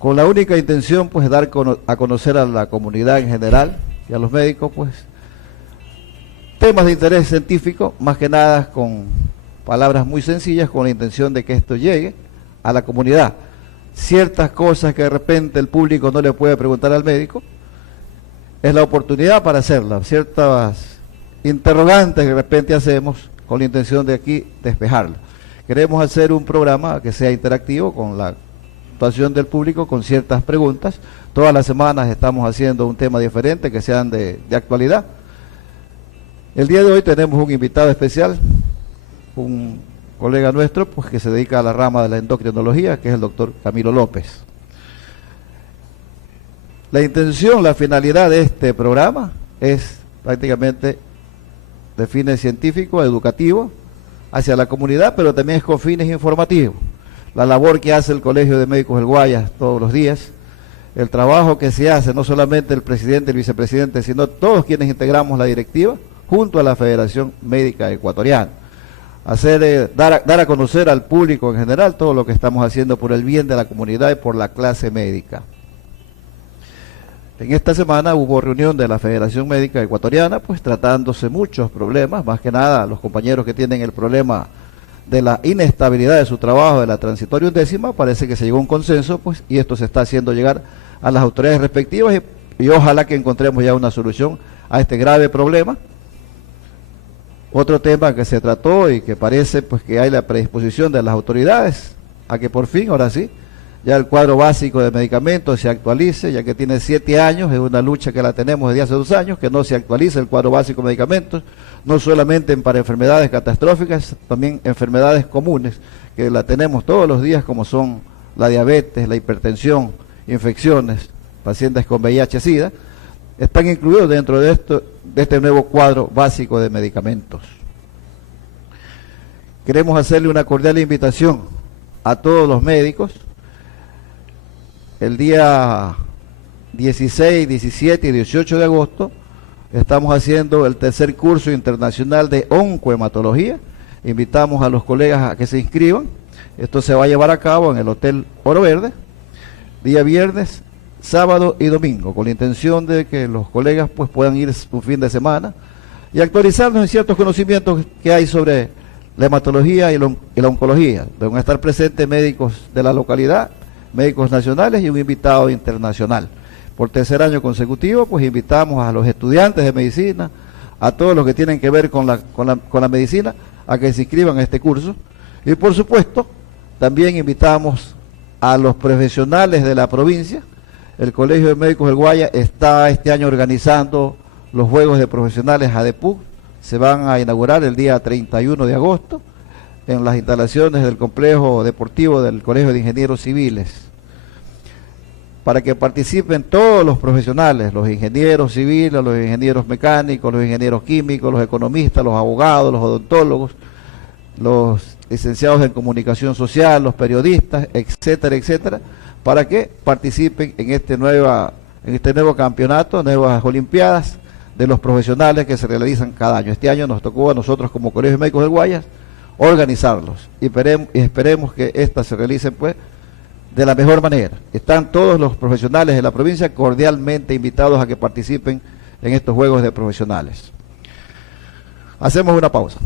con la única intención pues dar a conocer a la comunidad en general y a los médicos pues temas de interés científico, más que nada con palabras muy sencillas, con la intención de que esto llegue a la comunidad. Ciertas cosas que de repente el público no le puede preguntar al médico, es la oportunidad para hacerlas. Ciertas interrogantes que de repente hacemos con la intención de aquí despejarlas. Queremos hacer un programa que sea interactivo con la actuación del público, con ciertas preguntas. Todas las semanas estamos haciendo un tema diferente que sean de actualidad. El día de hoy tenemos un invitado especial, un colega nuestro pues que se dedica a la rama de la endocrinología, que es el doctor Camilo López. La intención, la finalidad de este programa es prácticamente de fines científicos, educativos, hacia la comunidad, pero también es con fines informativos. La labor que hace el Colegio de Médicos del Guayas todos los días, el trabajo que se hace, no solamente el presidente y el vicepresidente, sino todos quienes integramos la directiva, junto a la Federación Médica Ecuatoriana. Dar a conocer al público en general todo lo que estamos haciendo por el bien de la comunidad y por la clase médica. En esta semana hubo reunión de la Federación Médica Ecuatoriana, pues tratándose muchos problemas, más que nada los compañeros que tienen el problema de la inestabilidad de su trabajo, de la transitoria undécima, parece que se llegó a un consenso, pues, y esto se está haciendo llegar a las autoridades respectivas y ojalá que encontremos ya una solución a este grave problema. Otro tema que se trató y que parece pues que hay la predisposición de las autoridades a que por fin, ahora sí, ya el cuadro básico de medicamentos se actualice, ya que tiene 7 años, es una lucha que la tenemos desde hace 2 años, que no se actualice el cuadro básico de medicamentos, no solamente para enfermedades catastróficas, también enfermedades comunes, que la tenemos todos los días, como son la diabetes, la hipertensión, infecciones, pacientes con VIH-Sida, están incluidos dentro de este nuevo cuadro básico de medicamentos. Queremos hacerle una cordial invitación a todos los médicos. El día 16, 17 y 18 de agosto estamos haciendo el tercer curso internacional de oncohematología. Invitamos a los colegas a que se inscriban. Esto se va a llevar a cabo en el Hotel Oro Verde, día viernes, sábado y domingo, con la intención de que los colegas pues puedan ir un fin de semana y actualizarnos en ciertos conocimientos que hay sobre la hematología y la oncología. Deben estar presentes médicos de la localidad, médicos nacionales y un invitado internacional. Por tercer año consecutivo, pues invitamos a los estudiantes de medicina, a todos los que tienen que ver con la medicina, a que se inscriban a este curso. Y por supuesto, también invitamos a los profesionales de la provincia. El Colegio de Médicos del Guaya está este año organizando los Juegos de Profesionales ADEPUC. Se van a inaugurar el día 31 de agosto en las instalaciones del complejo deportivo del Colegio de Ingenieros Civiles, para que participen todos los profesionales, los ingenieros civiles, los ingenieros mecánicos, los ingenieros químicos, los economistas, los abogados, los odontólogos, los licenciados en comunicación social, los periodistas, etcétera, etcétera, para que participen en este nuevo campeonato, nuevas olimpiadas de los profesionales que se realizan cada año. Este año nos tocó a nosotros como Colegio de Médicos del Guayas organizarlos y esperemos que estas se realicen pues de la mejor manera. Están todos los profesionales de la provincia cordialmente invitados a que participen en estos Juegos de Profesionales. Hacemos una pausa.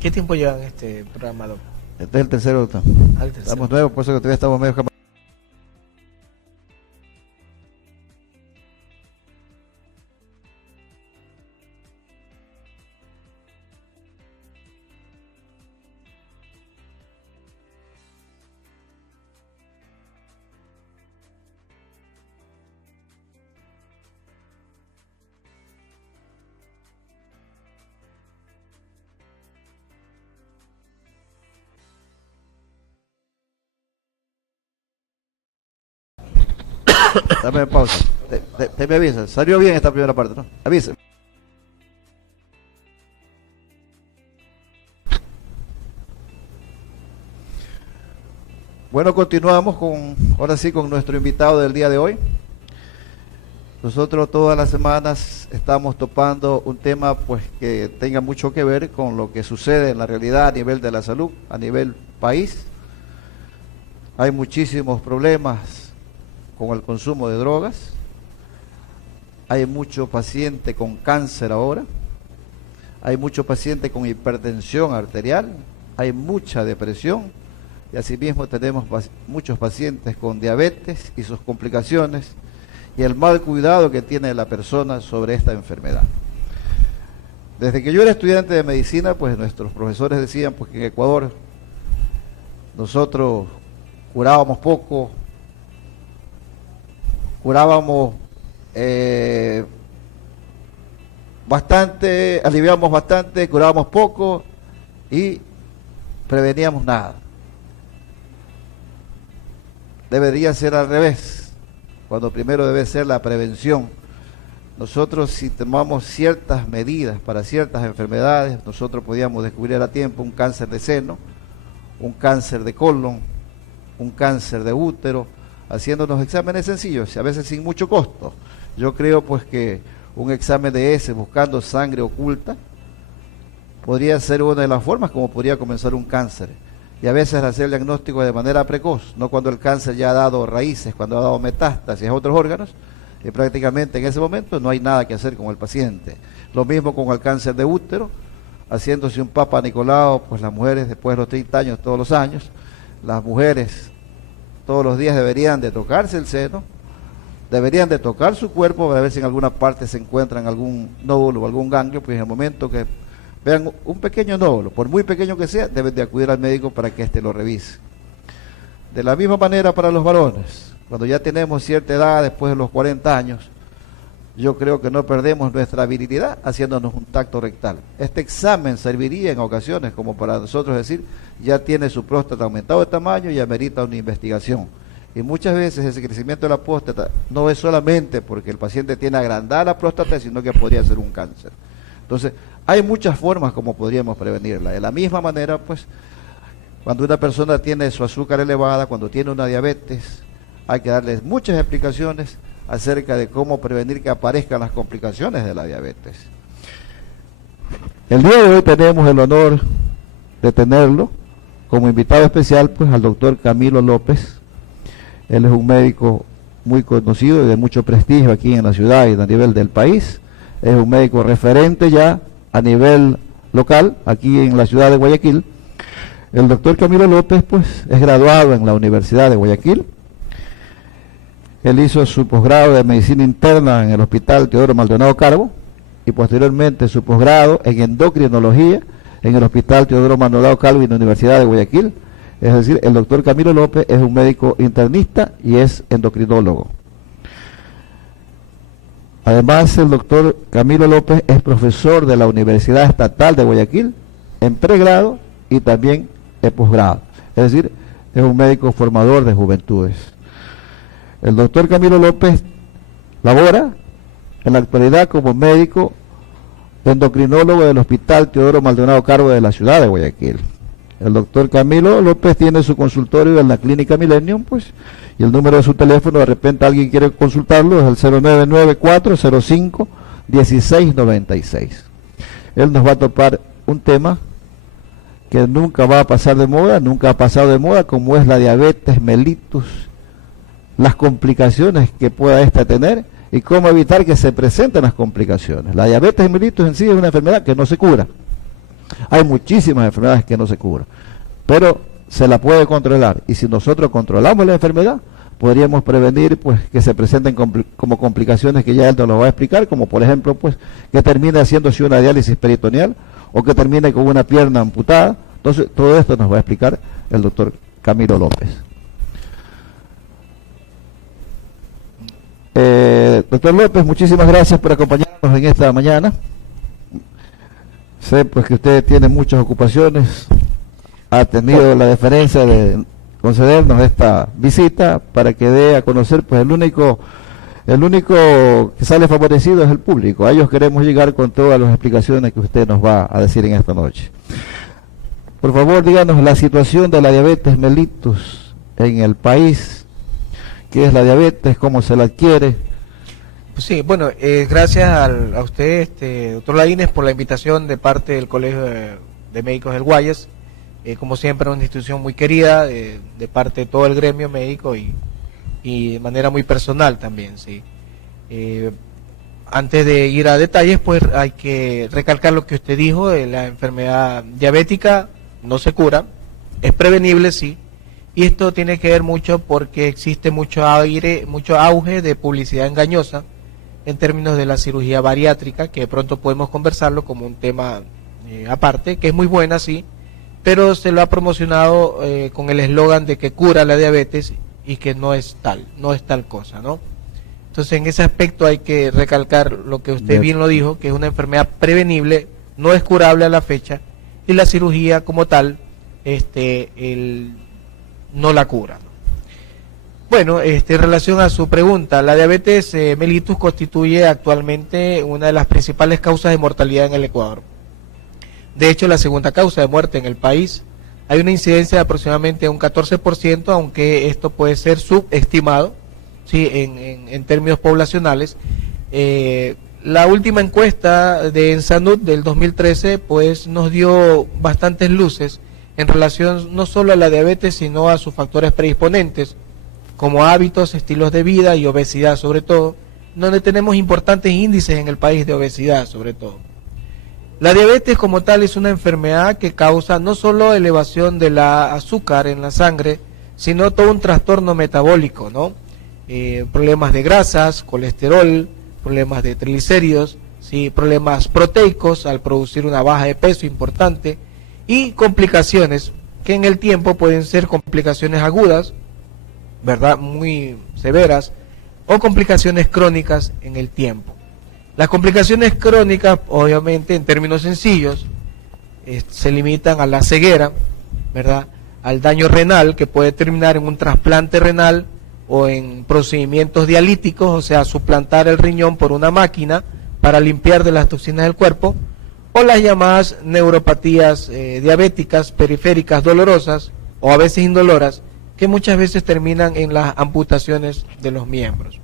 ¿Qué tiempo llevan este programa, doctor? Este es el tercero, doctor. El tercero. Estamos nuevos, por eso que todavía estamos medio capacitados. Dame pausa. Te me avisas. Salió bien esta primera parte, ¿no? Avisa. Bueno, continuamos ahora sí con nuestro invitado del día de hoy. Nosotros todas las semanas estamos topando un tema pues que tenga mucho que ver con lo que sucede en la realidad a nivel de la salud, a nivel país. Hay muchísimos problemas con el consumo de drogas. Hay mucho paciente con cáncer ahora. Hay mucho paciente con hipertensión arterial. Hay mucha depresión. Y asimismo tenemos muchos pacientes con diabetes y sus complicaciones y el mal cuidado que tiene la persona sobre esta enfermedad. Desde que yo era estudiante de medicina, pues nuestros profesores decían pues, que en Ecuador nosotros curábamos poco, curábamos bastante, aliviábamos bastante, curábamos poco y preveníamos nada. Debería ser al revés, cuando primero debe ser la prevención. Nosotros, si tomamos ciertas medidas para ciertas enfermedades, nosotros podíamos descubrir a tiempo un cáncer de seno, un cáncer de colon, un cáncer de útero, haciéndonos exámenes sencillos, a veces sin mucho costo. Yo creo pues que un examen de ese, buscando sangre oculta, podría ser una de las formas como podría comenzar un cáncer. Y a veces hacer el diagnóstico de manera precoz, no cuando el cáncer ya ha dado raíces, cuando ha dado metástasis a otros órganos, y prácticamente en ese momento no hay nada que hacer con el paciente. Lo mismo con el cáncer de útero, haciéndose un Papa Nicolau, pues las mujeres después de los 30 años, todos los años, las mujeres todos los días deberían de tocarse el seno, deberían de tocar su cuerpo para ver si en alguna parte se encuentran algún nódulo o algún ganglio, pues en el momento que vean un pequeño nódulo, por muy pequeño que sea, deben de acudir al médico para que éste lo revise. De la misma manera para los varones, cuando ya tenemos cierta edad, después de los 40 años, yo creo que no perdemos nuestra virilidad haciéndonos un tacto rectal. Este examen serviría en ocasiones como para nosotros decir, ya tiene su próstata aumentado de tamaño y amerita una investigación. Y muchas veces ese crecimiento de la próstata no es solamente porque el paciente tiene agrandada la próstata, sino que podría ser un cáncer. Entonces, hay muchas formas como podríamos prevenirla. De la misma manera, pues, cuando una persona tiene su azúcar elevada, cuando tiene una diabetes, hay que darles muchas explicaciones acerca de cómo prevenir que aparezcan las complicaciones de la diabetes. El día de hoy tenemos el honor de tenerlo como invitado especial, pues, al doctor Camilo López. Él es un médico muy conocido y de mucho prestigio aquí en la ciudad y a nivel del país. Es un médico referente ya a nivel local, aquí en la ciudad de Guayaquil. El doctor Camilo López, pues, es graduado en la Universidad de Guayaquil. Él hizo su posgrado de Medicina Interna en el Hospital Teodoro Maldonado Carbo y posteriormente su posgrado en Endocrinología en el Hospital Teodoro Maldonado Carbo y en la Universidad de Guayaquil. Es decir, el doctor Camilo López es un médico internista y es endocrinólogo. Además, el doctor Camilo López es profesor de la Universidad Estatal de Guayaquil en pregrado y también en posgrado. Es decir, es un médico formador de juventudes. El doctor Camilo López labora en la actualidad como médico endocrinólogo del Hospital Teodoro Maldonado Carbo de la ciudad de Guayaquil. El doctor Camilo López tiene su consultorio en la Clínica Millennium, pues, y el número de su teléfono, de repente alguien quiere consultarlo, es el 0994-05-1696. Él nos va a topar un tema que nunca va a pasar de moda, nunca ha pasado de moda, como es la diabetes mellitus, las complicaciones que pueda ésta tener y cómo evitar que se presenten las complicaciones. La diabetes mellitus en sí es una enfermedad que no se cura. Hay muchísimas enfermedades que no se curan, pero se la puede controlar, y si nosotros controlamos la enfermedad, podríamos prevenir pues que se presenten como complicaciones que ya él nos lo va a explicar, como por ejemplo pues que termine haciéndose una diálisis peritoneal o que termine con una pierna amputada. Entonces todo esto nos va a explicar el doctor Camilo López. Doctor López, muchísimas gracias por acompañarnos en esta mañana. Sé pues que usted tiene muchas ocupaciones, ha tenido la deferencia de concedernos esta visita para que dé a conocer pues el único que sale favorecido es el público. A ellos queremos llegar con todas las explicaciones que usted nos va a decir en esta noche. Por favor, díganos la situación de la diabetes mellitus en el país. ¿Qué es la diabetes? ¿Cómo se la adquiere? Pues sí, bueno, gracias a usted, doctor Laínez, por la invitación de parte del Colegio de Médicos del Guayas. Como siempre, una institución muy querida de parte de todo el gremio médico y de manera muy personal también, sí. Antes de ir a detalles, pues hay que recalcar lo que usted dijo, la enfermedad diabética no se cura, es prevenible, sí, y esto tiene que ver mucho porque existe mucho auge de publicidad engañosa en términos de la cirugía bariátrica, que de pronto podemos conversarlo como un tema aparte, que es muy buena, sí, pero se lo ha promocionado con el eslogan de que cura la diabetes y que no es tal cosa, ¿no? Entonces, en ese aspecto hay que recalcar lo que usted bien lo dijo, que es una enfermedad prevenible, no es curable a la fecha, y la cirugía como tal, no la cura. Bueno, en relación a su pregunta, la diabetes mellitus constituye actualmente una de las principales causas de mortalidad en el Ecuador. De hecho, la segunda causa de muerte en el país. Hay una incidencia de aproximadamente un 14%, aunque esto puede ser subestimado, sí, en términos poblacionales. La última encuesta de Ensanud del 2013 pues nos dio bastantes luces en relación no solo a la diabetes, sino a sus factores predisponentes, como hábitos, estilos de vida y obesidad sobre todo, donde tenemos importantes índices en el país de obesidad sobre todo. La diabetes como tal es una enfermedad que causa no solo elevación de la azúcar en la sangre, sino todo un trastorno metabólico, ¿no? Problemas de grasas, colesterol, problemas de triglicéridos, ¿sí? Problemas proteicos al producir una baja de peso importante y complicaciones que en el tiempo pueden ser complicaciones agudas, ¿verdad? Muy severas, o complicaciones crónicas en el tiempo. Las complicaciones crónicas, obviamente, en términos sencillos, se limitan a la ceguera, ¿verdad? Al daño renal, que puede terminar en un trasplante renal o en procedimientos dialíticos, o sea, suplantar el riñón por una máquina para limpiar de las toxinas del cuerpo, o las llamadas neuropatías diabéticas periféricas dolorosas o a veces indoloras, que muchas veces terminan en las amputaciones de los miembros.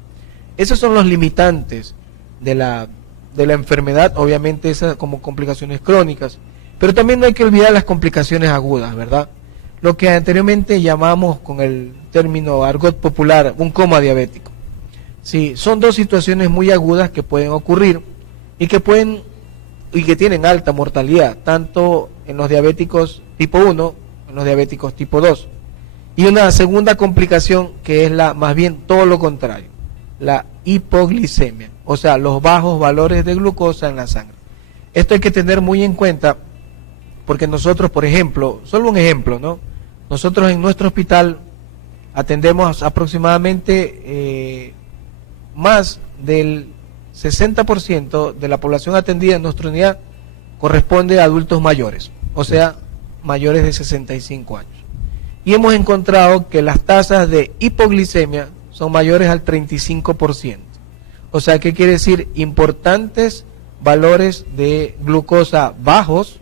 Esos son los limitantes de la enfermedad, obviamente esas como complicaciones crónicas, pero también no hay que olvidar las complicaciones agudas, ¿verdad? Lo que anteriormente llamamos con el término argot popular un coma diabético. Sí, son dos situaciones muy agudas que pueden ocurrir y que tienen alta mortalidad, tanto en los diabéticos tipo 1, en los diabéticos tipo 2. Y una segunda complicación que es más bien todo lo contrario, la hipoglicemia, o sea, los bajos valores de glucosa en la sangre. Esto hay que tener muy en cuenta porque nosotros, por ejemplo, solo un ejemplo, ¿no? Nosotros en nuestro hospital atendemos aproximadamente más del 60% de la población atendida en nuestra unidad corresponde a adultos mayores, o sea, mayores de 65 años. Y hemos encontrado que las tasas de hipoglicemia son mayores al 35%. O sea, ¿qué quiere decir? Importantes valores de glucosa bajos,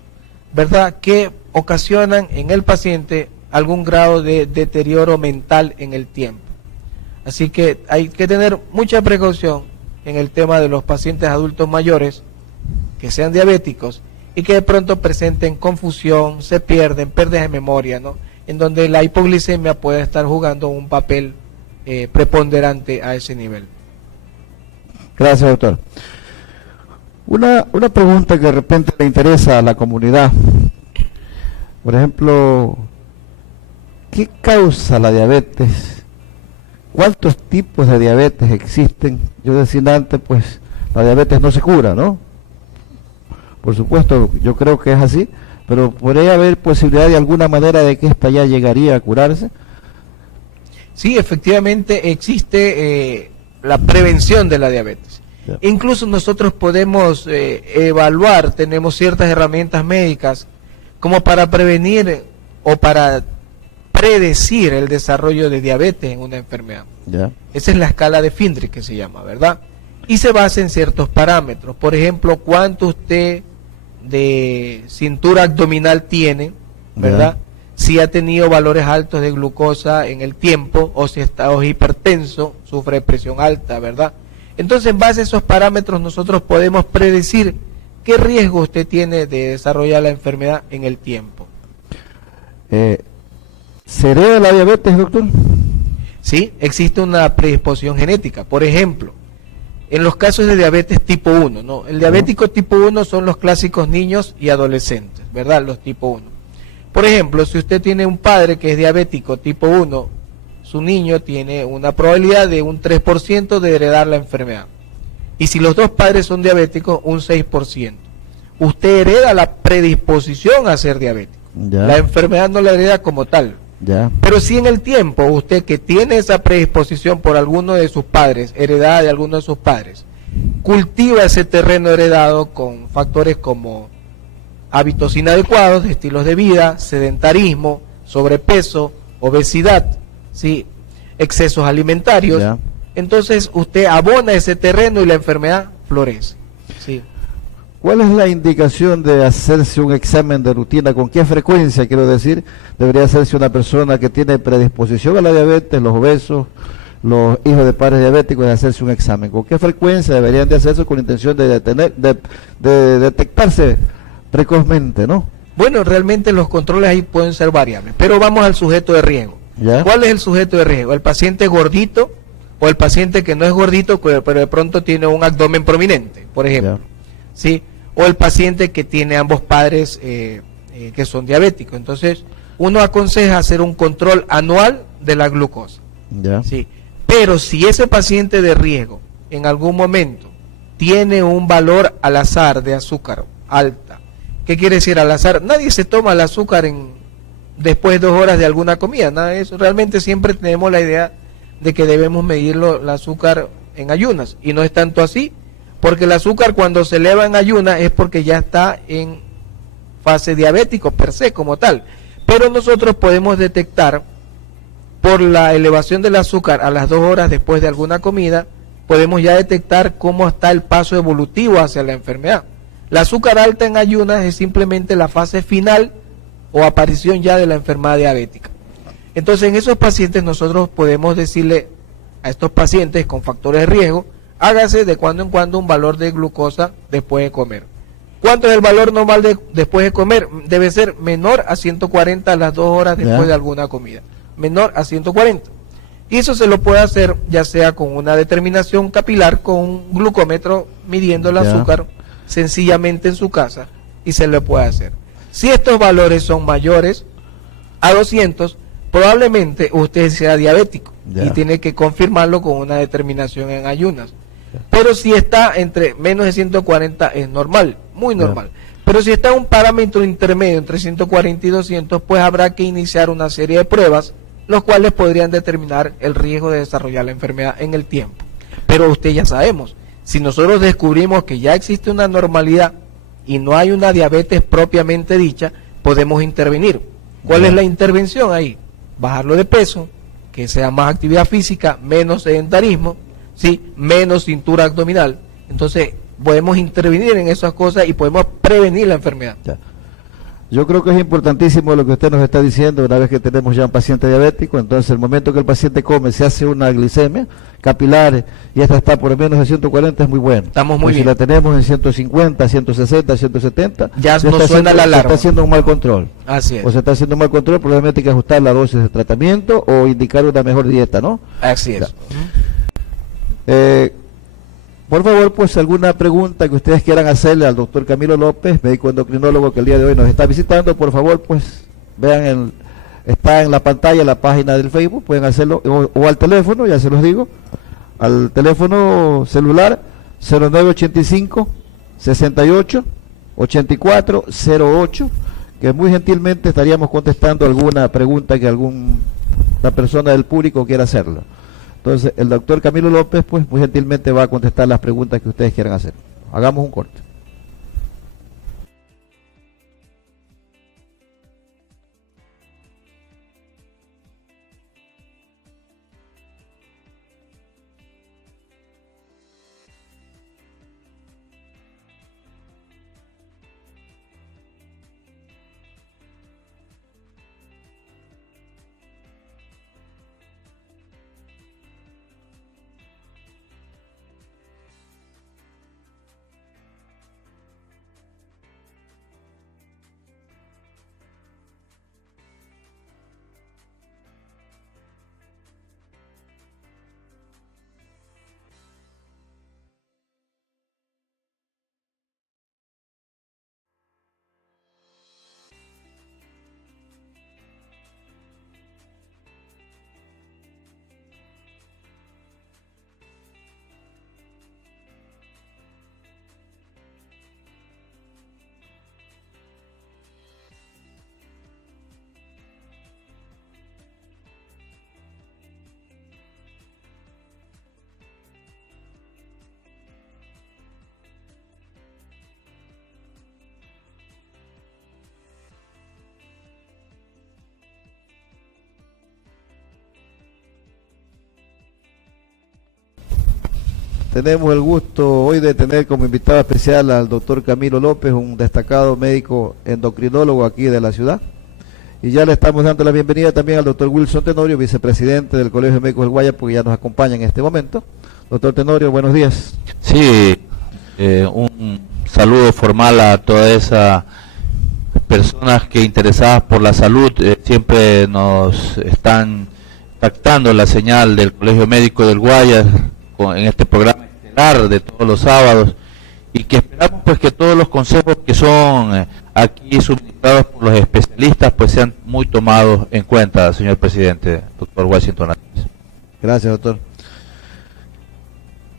¿verdad? Que ocasionan en el paciente algún grado de deterioro mental en el tiempo. Así que hay que tener mucha precaución en el tema de los pacientes adultos mayores que sean diabéticos y que de pronto presenten confusión, se pierden, pérdidas de memoria, ¿no? En donde la hipoglicemia puede estar jugando un papel preponderante a ese nivel. Gracias, doctor. Una pregunta que de repente le interesa a la comunidad. Por ejemplo, ¿qué causa la diabetes? ¿Cuántos tipos de diabetes existen? Yo decía antes, pues, la diabetes no se cura, ¿no? Por supuesto, yo creo que es así, pero ¿podría haber posibilidad de alguna manera de que esta ya llegaría a curarse? Sí, efectivamente existe la prevención de la diabetes. Yeah. Incluso nosotros podemos evaluar, tenemos ciertas herramientas médicas como para prevenir o para predecir el desarrollo de diabetes en una enfermedad. Yeah. Esa es la escala de Findrich que se llama, ¿verdad? Y se basa en ciertos parámetros. Por ejemplo, cuánto usted de cintura abdominal tiene, ¿verdad? Yeah. si ha tenido valores altos de glucosa en el tiempo, o si está hipertenso, sufre de presión alta, ¿verdad? Entonces, en base a esos parámetros, nosotros podemos predecir qué riesgo usted tiene de desarrollar la enfermedad en el tiempo. ¿Se hereda la diabetes, doctor? Sí, existe una predisposición genética. Por ejemplo, en los casos de diabetes tipo 1, ¿no? El diabético tipo 1 son los clásicos niños y adolescentes, ¿verdad? Los tipo 1. Por ejemplo, si usted tiene un padre que es diabético tipo 1, su niño tiene una probabilidad de un 3% de heredar la enfermedad. Y si los dos padres son diabéticos, un 6%. Usted hereda la predisposición a ser diabético. Ya. La enfermedad no la hereda como tal. Ya. Pero si en el tiempo usted que tiene esa predisposición por alguno de sus padres, heredada de alguno de sus padres, cultiva ese terreno heredado con factores como hábitos inadecuados, estilos de vida, sedentarismo, sobrepeso, obesidad, ¿sí? Excesos alimentarios, Ya. entonces usted abona ese terreno y la enfermedad florece. ¿Sí? ¿Cuál es la indicación de hacerse un examen de rutina? ¿Con qué frecuencia, quiero decir, debería hacerse una persona que tiene predisposición a la diabetes, los obesos, los hijos de padres diabéticos, de hacerse un examen? ¿Con qué frecuencia deberían de hacerse con la intención de detectarse precozmente, no? Bueno, realmente los controles ahí pueden ser variables, pero vamos al sujeto de riesgo. ¿Ya? ¿Cuál es el sujeto de riesgo? ¿El paciente gordito o el paciente que no es gordito, pero de pronto tiene un abdomen prominente, por ejemplo? Ya. ¿Sí? O el paciente que tiene ambos padres que son diabéticos. Entonces, uno aconseja hacer un control anual de la glucosa. ¿Ya? ¿Sí? Pero si ese paciente de riesgo en algún momento tiene un valor al azar de azúcar alta, ¿qué quiere decir al azar? Nadie se toma el azúcar después de 2 horas de alguna comida, nada de eso. Realmente siempre tenemos la idea de que debemos medirlo el azúcar en ayunas, y no es tanto así, porque el azúcar cuando se eleva en ayunas es porque ya está en fase diabético per se como tal. Pero nosotros podemos detectar por la elevación del azúcar a las 2 horas después de alguna comida, podemos ya detectar cómo está el paso evolutivo hacia la enfermedad. La azúcar alta en ayunas es simplemente la fase final o aparición ya de la enfermedad diabética. Entonces, en esos pacientes nosotros podemos decirle a estos pacientes con factores de riesgo, hágase de cuando en cuando un valor de glucosa después de comer. ¿Cuánto es el valor normal después de comer? Debe ser menor a 140 a las 2 horas después de alguna comida. Menor a 140. Y eso se lo puede hacer ya sea con una determinación capilar, con un glucómetro midiendo el azúcar sencillamente en su casa, y se le puede hacer. Si estos valores son mayores a 200, probablemente usted sea diabético y tiene que confirmarlo con una determinación en ayunas. Pero si está entre menos de 140 es normal, muy normal. Pero si está en un parámetro intermedio entre 140 y 200, pues habrá que iniciar una serie de pruebas, los cuales podrían determinar el riesgo de desarrollar la enfermedad en el tiempo. Pero usted ya sabemos, si nosotros descubrimos que ya existe una normalidad y no hay una diabetes propiamente dicha, podemos intervenir. ¿Cuál es la intervención ahí? Bajarlo de peso, que sea más actividad física, menos sedentarismo, ¿sí? Menos cintura abdominal. Entonces podemos intervenir en esas cosas y podemos prevenir la enfermedad. Ya. Yo creo que es importantísimo lo que usted nos está diciendo. Una vez que tenemos ya un paciente diabético, entonces el momento que el paciente come, se hace una glicemia capilar y esta está por menos de 140, es muy bueno. Estamos muy bien. Si la tenemos en 150, 160, 170, ya nos suena la alarma. Se está haciendo un mal control. Así es. O se está haciendo un mal control, probablemente hay que ajustar la dosis de tratamiento o indicar una mejor dieta, ¿no? Así es. Por favor, pues alguna pregunta que ustedes quieran hacerle al doctor Camilo López, médico endocrinólogo que el día de hoy nos está visitando, por favor, pues vean, está en la pantalla la página del Facebook, pueden hacerlo, o al teléfono, ya se los digo, al teléfono celular 0985 68 84 08, que muy gentilmente estaríamos contestando alguna pregunta que alguna persona del público quiera hacerlo. Entonces, el doctor Camilo López, pues, muy gentilmente va a contestar las preguntas que ustedes quieran hacer. Hagamos un corte. Tenemos el gusto hoy de tener como invitado especial al doctor Camilo López, un destacado médico endocrinólogo aquí de la ciudad. Y ya le estamos dando la bienvenida también al doctor Wilson Tenorio, vicepresidente del Colegio de Médicos del Guaya, porque ya nos acompaña en este momento. Doctor Tenorio, buenos días. Sí, un saludo formal a todas esas personas que interesadas por la salud siempre nos están captando la señal del Colegio Médico del Guaya en este programa estelar de todos los sábados, y que esperamos pues que todos los consejos que son aquí suministrados por los especialistas pues sean muy tomados en cuenta, señor presidente, doctor Washington. Gracias, doctor.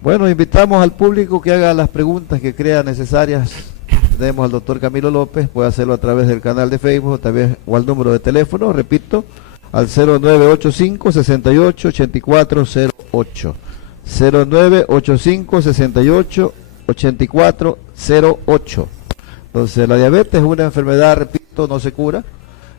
Bueno, invitamos al público que haga las preguntas que crea necesarias. Tenemos al doctor Camilo López, puede hacerlo a través del canal de Facebook o al número de teléfono, repito, al 0985-68-8408. 0985-68-8408. Entonces, la diabetes es una enfermedad, repito, no se cura,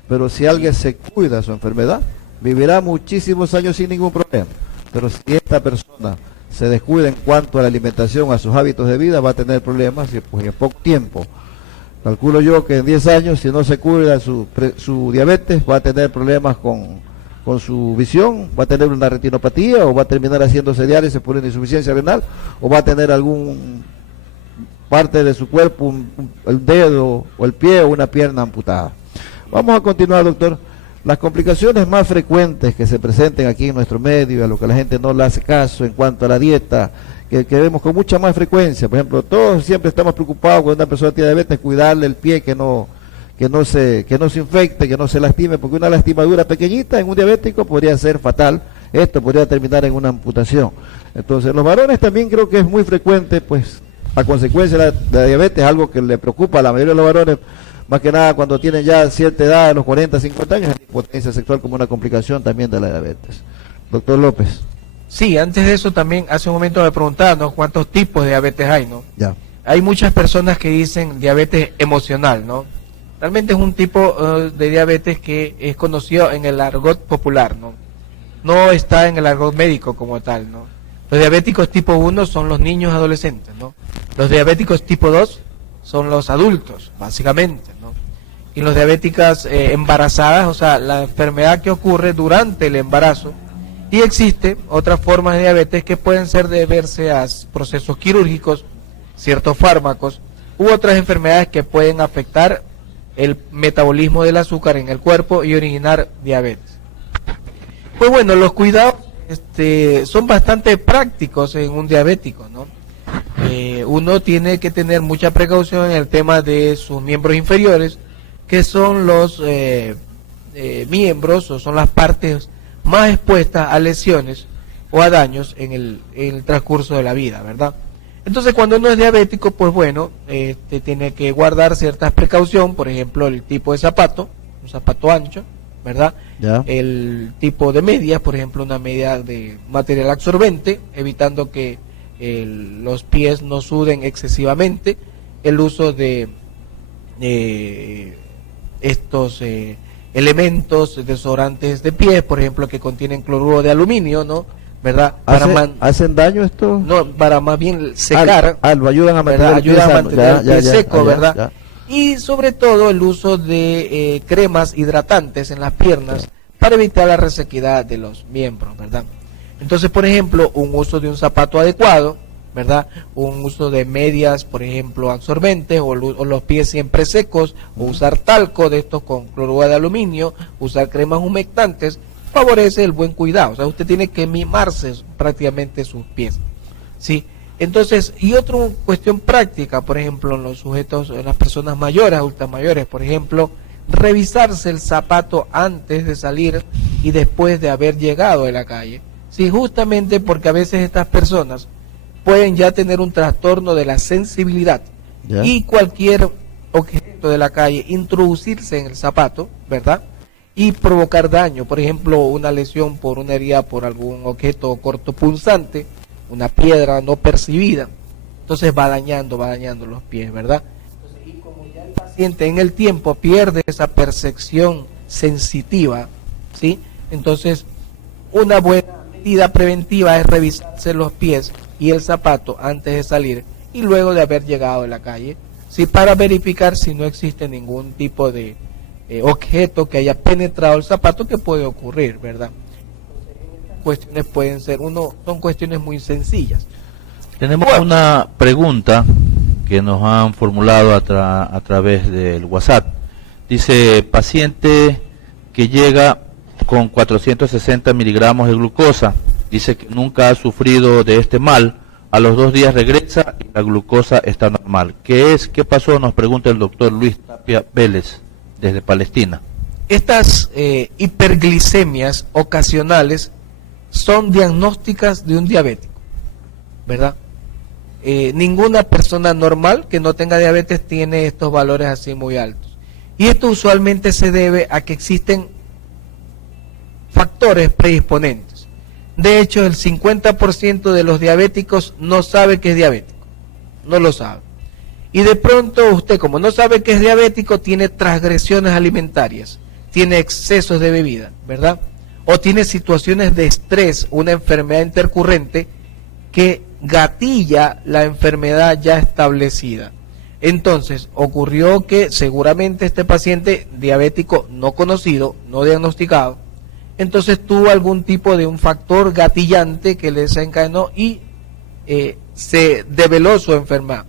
pero si alguien se cuida de su enfermedad, vivirá muchísimos años sin ningún problema. Pero si esta persona se descuida en cuanto a la alimentación, a sus hábitos de vida, va a tener problemas y pues en poco tiempo. Calculo yo que en 10 años, si no se cuida su diabetes, va a tener problemas con su visión, va a tener una retinopatía, o va a terminar haciéndose diálisis por una insuficiencia renal, o va a tener algún parte de su cuerpo, el dedo o el pie o una pierna amputada. Vamos a continuar, doctor. Las complicaciones más frecuentes que se presenten aquí en nuestro medio, a lo que la gente no le hace caso en cuanto a la dieta, que vemos con mucha más frecuencia. Por ejemplo, todos siempre estamos preocupados cuando una persona tiene diabetes, cuidarle el pie que no se infecte, que no se lastime, porque una lastimadura pequeñita en un diabético podría ser fatal. Esto podría terminar en una amputación. Entonces, los varones también creo que es muy frecuente, pues, a consecuencia de la diabetes, algo que le preocupa a la mayoría de los varones, más que nada cuando tienen ya cierta edad, a los 40, 50 años, la impotencia sexual como una complicación también de la diabetes. Doctor López. Sí, antes de eso también, hace un momento me preguntaban cuántos tipos de diabetes hay, ¿no? Ya. Hay muchas personas que dicen diabetes emocional, ¿no? Realmente es un tipo de diabetes que es conocido en el argot popular, ¿no? No está en el argot médico como tal, ¿no? Los diabéticos tipo 1 son los niños adolescentes, ¿no? Los diabéticos tipo 2 son los adultos, básicamente, ¿no? Y los diabéticas embarazadas, o sea, la enfermedad que ocurre durante el embarazo. Y existe otras formas de diabetes que pueden ser deberse a procesos quirúrgicos, ciertos fármacos, u otras enfermedades que pueden afectar el metabolismo del azúcar en el cuerpo y originar diabetes. Pues bueno, los cuidados son bastante prácticos en un diabético, ¿no? Uno tiene que tener mucha precaución en el tema de sus miembros inferiores, que son los miembros o son las partes más expuestas a lesiones o a daños en el transcurso de la vida, ¿verdad? Entonces, cuando uno es diabético, pues bueno, tiene que guardar ciertas precauciones, por ejemplo, el tipo de zapato, un zapato ancho, ¿verdad? Ya. El tipo de medias, por ejemplo, una media de material absorbente, evitando que los pies no suden excesivamente, el uso de estos elementos desodorantes de pies, por ejemplo, que contienen cloruro de aluminio, ¿no? ¿Verdad? ¿Hacen daño esto? No, para más bien secar. Lo ayudan a mantener el pie seco, ¿verdad? Ya. Y sobre todo el uso de cremas hidratantes en las piernas para evitar la resequedad de los miembros, ¿verdad? Entonces, por ejemplo, un uso de un zapato adecuado, ¿verdad? Un uso de medias, por ejemplo, absorbentes o los pies siempre secos, o usar talco de estos con cloruro de aluminio, usar cremas humectantes, favorece el buen cuidado. O sea, usted tiene que mimarse prácticamente sus pies, ¿sí? Entonces, y otra cuestión práctica, por ejemplo, en los sujetos, en las personas mayores, adultas mayores, por ejemplo, revisarse el zapato antes de salir y después de haber llegado de la calle. Sí, justamente porque a veces estas personas pueden ya tener un trastorno de la sensibilidad y cualquier objeto de la calle introducirse en el zapato, ¿verdad? Y provocar daño, por ejemplo, una lesión por una herida por algún objeto cortopunzante, una piedra no percibida, entonces va dañando los pies, ¿verdad? Entonces, y como ya el paciente en el tiempo pierde esa percepción sensitiva, ¿sí? Entonces, una buena medida preventiva es revisarse los pies y el zapato antes de salir y luego de haber llegado a la calle, sí, para verificar si no existe ningún tipo de objeto que haya penetrado el zapato, que puede ocurrir, ¿verdad? Cuestiones pueden ser, son cuestiones muy sencillas. Tenemos una pregunta que nos han formulado a través del WhatsApp. Dice, paciente que llega con 460 miligramos de glucosa, dice que nunca ha sufrido de este mal, a los 2 días regresa y la glucosa está normal. ¿Qué pasó? Nos pregunta el doctor Luis Tapia Vélez, desde Palestina. Estas hiperglicemias ocasionales son diagnósticas de un diabético, ¿verdad? Ninguna persona normal que no tenga diabetes tiene estos valores así muy altos. Y esto usualmente se debe a que existen factores predisponentes. De hecho, el 50% de los diabéticos no sabe que es diabético, no lo sabe. Y de pronto usted, como no sabe que es diabético, tiene transgresiones alimentarias, tiene excesos de bebida, ¿verdad? O tiene situaciones de estrés, una enfermedad intercurrente que gatilla la enfermedad ya establecida. Entonces, ocurrió que seguramente este paciente diabético no conocido, no diagnosticado, entonces tuvo algún tipo de un factor gatillante que le desencadenó y se develó su enfermedad.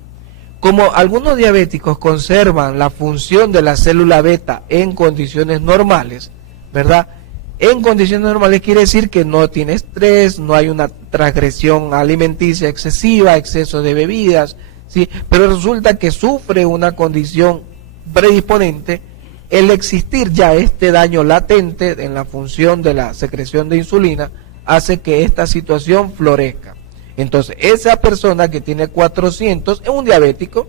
Como algunos diabéticos conservan la función de la célula beta en condiciones normales, ¿verdad? En condiciones normales quiere decir que no tiene estrés, no hay una transgresión alimenticia excesiva, exceso de bebidas, ¿sí? Pero resulta que sufre una condición predisponente. El existir ya este daño latente en la función de la secreción de insulina hace que esta situación florezca. Entonces, esa persona que tiene 400 es un diabético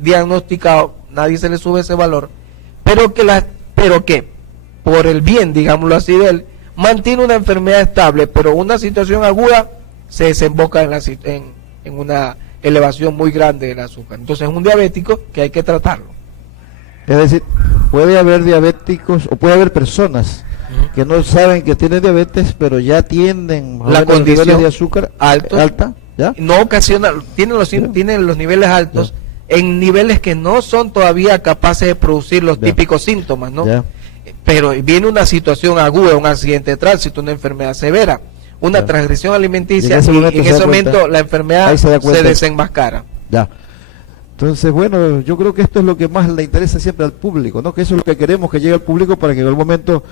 diagnosticado, nadie se le sube ese valor, pero que por el bien, digámoslo así, de él, mantiene una enfermedad estable, pero una situación aguda se desemboca en una elevación muy grande del azúcar. Entonces, es un diabético que hay que tratarlo. Es decir, puede haber diabéticos o puede haber personas que no saben que tienen diabetes, pero ya tienen la condición niveles de azúcar alta, ¿ya? No ocasiona, tienen los niveles altos, ya, en niveles que no son todavía capaces de producir los típicos síntomas, ¿no? Ya. Pero viene una situación aguda, un accidente de tránsito, una enfermedad severa, una transgresión alimenticia, y en ese momento la enfermedad se desenmascara. Ya. Entonces, bueno, yo creo que esto es lo que más le interesa siempre al público, ¿no? Que eso es lo que queremos que llegue al público para que en algún momento,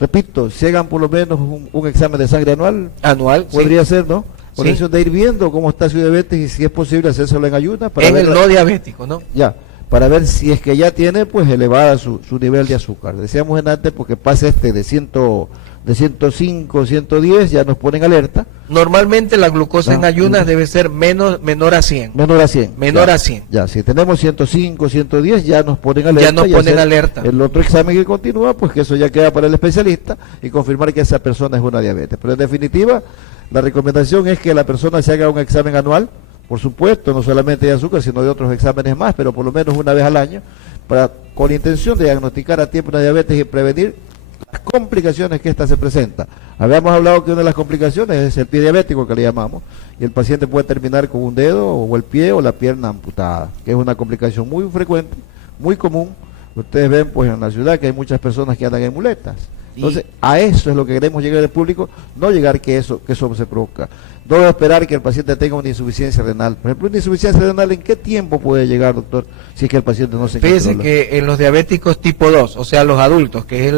repito, se hagan por lo menos un examen de sangre anual. Podría ser, ¿no? Por eso de ir viendo cómo está su diabetes y si es posible hacérselo en ayunas. En el no diabético, ¿no? Ya, para ver si es que ya tiene, pues, elevada su nivel de azúcar. Decíamos en antes, porque pasa de 105, 110, ya nos ponen alerta. Normalmente la glucosa en ayunas debe ser menor a 100. Menor a 100. Menor a 100. Ya, si tenemos 105, 110, ya nos ponen alerta. Ya nos ponen alerta. El otro examen que continúa, pues que eso ya queda para el especialista y confirmar que esa persona es una diabetes. Pero en definitiva, la recomendación es que la persona se haga un examen anual, por supuesto, no solamente de azúcar, sino de otros exámenes más, pero por lo menos una vez al año, con la intención de diagnosticar a tiempo una diabetes y prevenir las complicaciones que ésta se presenta. Habíamos hablado que una de las complicaciones es el pie diabético, que le llamamos, y el paciente puede terminar con un dedo o el pie o la pierna amputada, que es una complicación muy frecuente, muy común. Ustedes ven pues en la ciudad que hay muchas personas que andan en muletas. Entonces, a eso es lo que queremos llegar al público, no llegar que eso se provoca. No esperar que el paciente tenga una insuficiencia renal. Por ejemplo, una insuficiencia renal, ¿en qué tiempo puede llegar, doctor, si es que el paciente no se controla? Fíjese que en los diabéticos tipo 2, o sea, los adultos, que es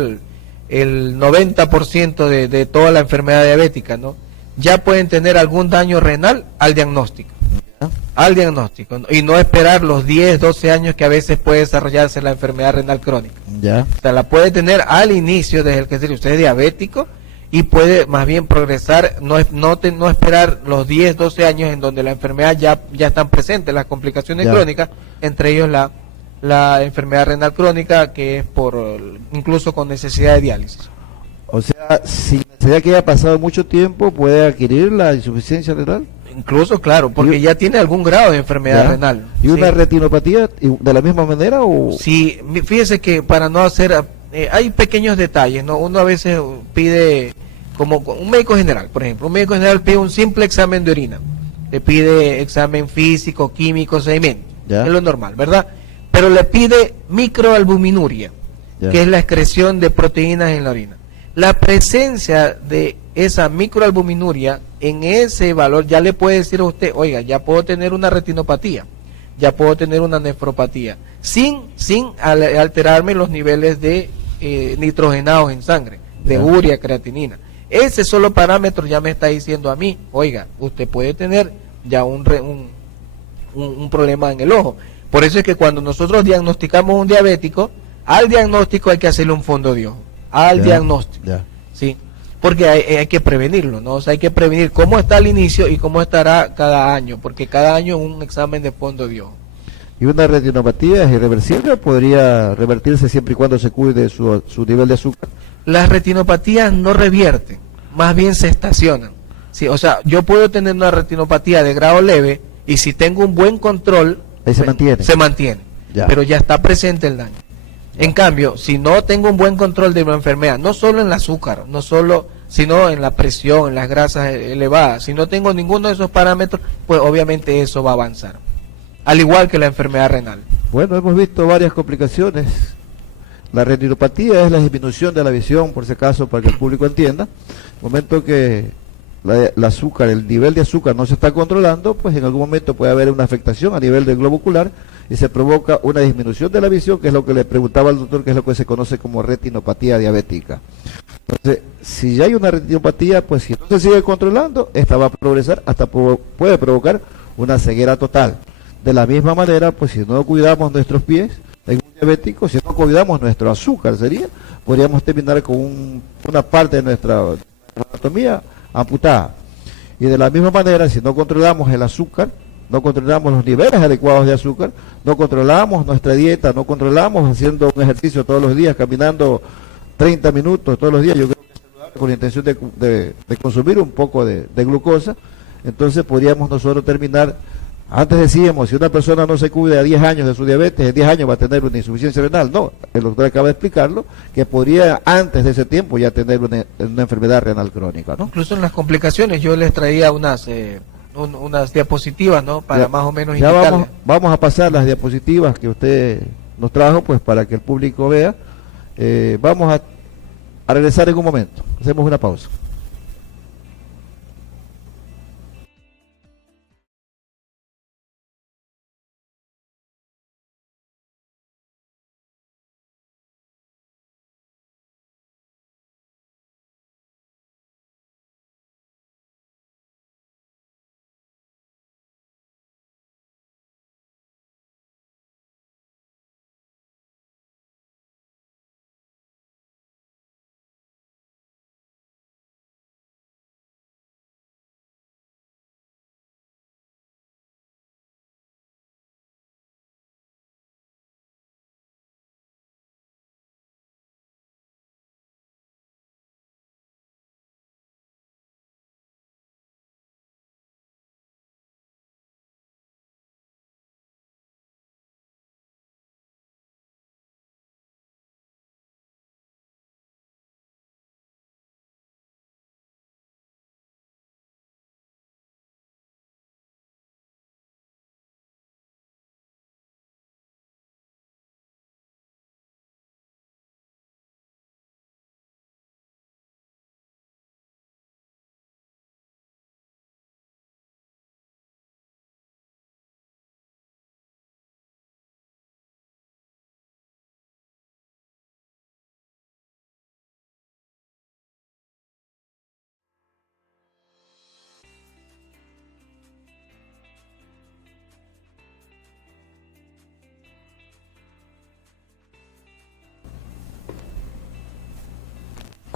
el 90% de toda la enfermedad diabética, ¿no? Ya pueden tener algún daño renal al diagnóstico. Al diagnóstico, ¿no? Y no esperar los 10, 12 años que a veces puede desarrollarse la enfermedad renal crónica. Ya. O sea, la puede tener al inicio, desde el que usted es diabético, y puede más bien progresar, no esperar los 10, 12 años en donde la enfermedad ya están presentes, las complicaciones crónicas, entre ellos la enfermedad renal crónica, que es incluso con necesidad de diálisis. O sea, sin necesidad que haya pasado mucho tiempo, puede adquirir la insuficiencia renal. Incluso, claro, porque ya tiene algún grado de enfermedad renal. ¿Y una retinopatía de la misma manera? Sí, fíjese que para no hacer... hay pequeños detalles, ¿no? Uno a veces pide como un médico general, por ejemplo, un médico general pide un simple examen de orina, le pide examen físico, químico, sedimento, es lo normal, ¿verdad? Pero le pide microalbuminuria, que es la excreción de proteínas en la orina. La presencia de esa microalbuminuria en ese valor ya le puede decir a usted, oiga, ya puedo tener una retinopatía, ya puedo tener una nefropatía, sin alterarme los niveles de nitrogenados en sangre, de urea, creatinina. Ese solo parámetro ya me está diciendo a mí, oiga, usted puede tener ya un problema en el ojo. Por eso es que cuando nosotros diagnosticamos un diabético, al diagnóstico hay que hacerle un fondo de ojo, al diagnóstico, ¿sí? Porque hay que prevenirlo, ¿no? O sea, hay que prevenir cómo está al inicio y cómo estará cada año, porque cada año un examen de fondo de ojo. ¿Y una retinopatía es irreversible o podría revertirse siempre y cuando se cuide su nivel de azúcar? Las retinopatías no revierten, más bien se estacionan. Sí, o sea, yo puedo tener una retinopatía de grado leve y si tengo un buen control, ahí se mantiene. Se mantiene, pero ya está presente el daño. En cambio, si no tengo un buen control de una enfermedad, no solo en el azúcar, no solo, sino en la presión, en las grasas elevadas, si no tengo ninguno de esos parámetros, pues obviamente eso va a avanzar. Al igual que la enfermedad renal. Bueno, hemos visto varias complicaciones. La retinopatía es la disminución de la visión, por si acaso, para que el público entienda. En el momento que el azúcar, el nivel de azúcar no se está controlando, pues en algún momento puede haber una afectación a nivel del globo ocular y se provoca una disminución de la visión, que es lo que le preguntaba al doctor, que es lo que se conoce como retinopatía diabética. Entonces, si ya hay una retinopatía, pues si no se sigue controlando, esta va a progresar, hasta puede provocar una ceguera total. De la misma manera, pues si no cuidamos nuestros pies, en un diabético, si no cuidamos nuestro azúcar, podríamos terminar con una parte de nuestra anatomía amputada. Y de la misma manera, si no controlamos el azúcar, no controlamos los niveles adecuados de azúcar, no controlamos nuestra dieta, no controlamos haciendo un ejercicio todos los días, caminando 30 minutos todos los días, yo creo que es saludable con la intención de consumir un poco de glucosa, entonces podríamos nosotros terminar. Antes decíamos, si una persona no se cuida a 10 años de su diabetes, en 10 años va a tener una insuficiencia renal. No, el doctor acaba de explicarlo, que podría antes de ese tiempo ya tener una enfermedad renal crónica, ¿no? Incluso en las complicaciones yo les traía unas diapositivas, ¿no? Para más o menos indicarles. Vamos a pasar las diapositivas que usted nos trajo, pues para que el público vea. Vamos a regresar en un momento. Hacemos una pausa.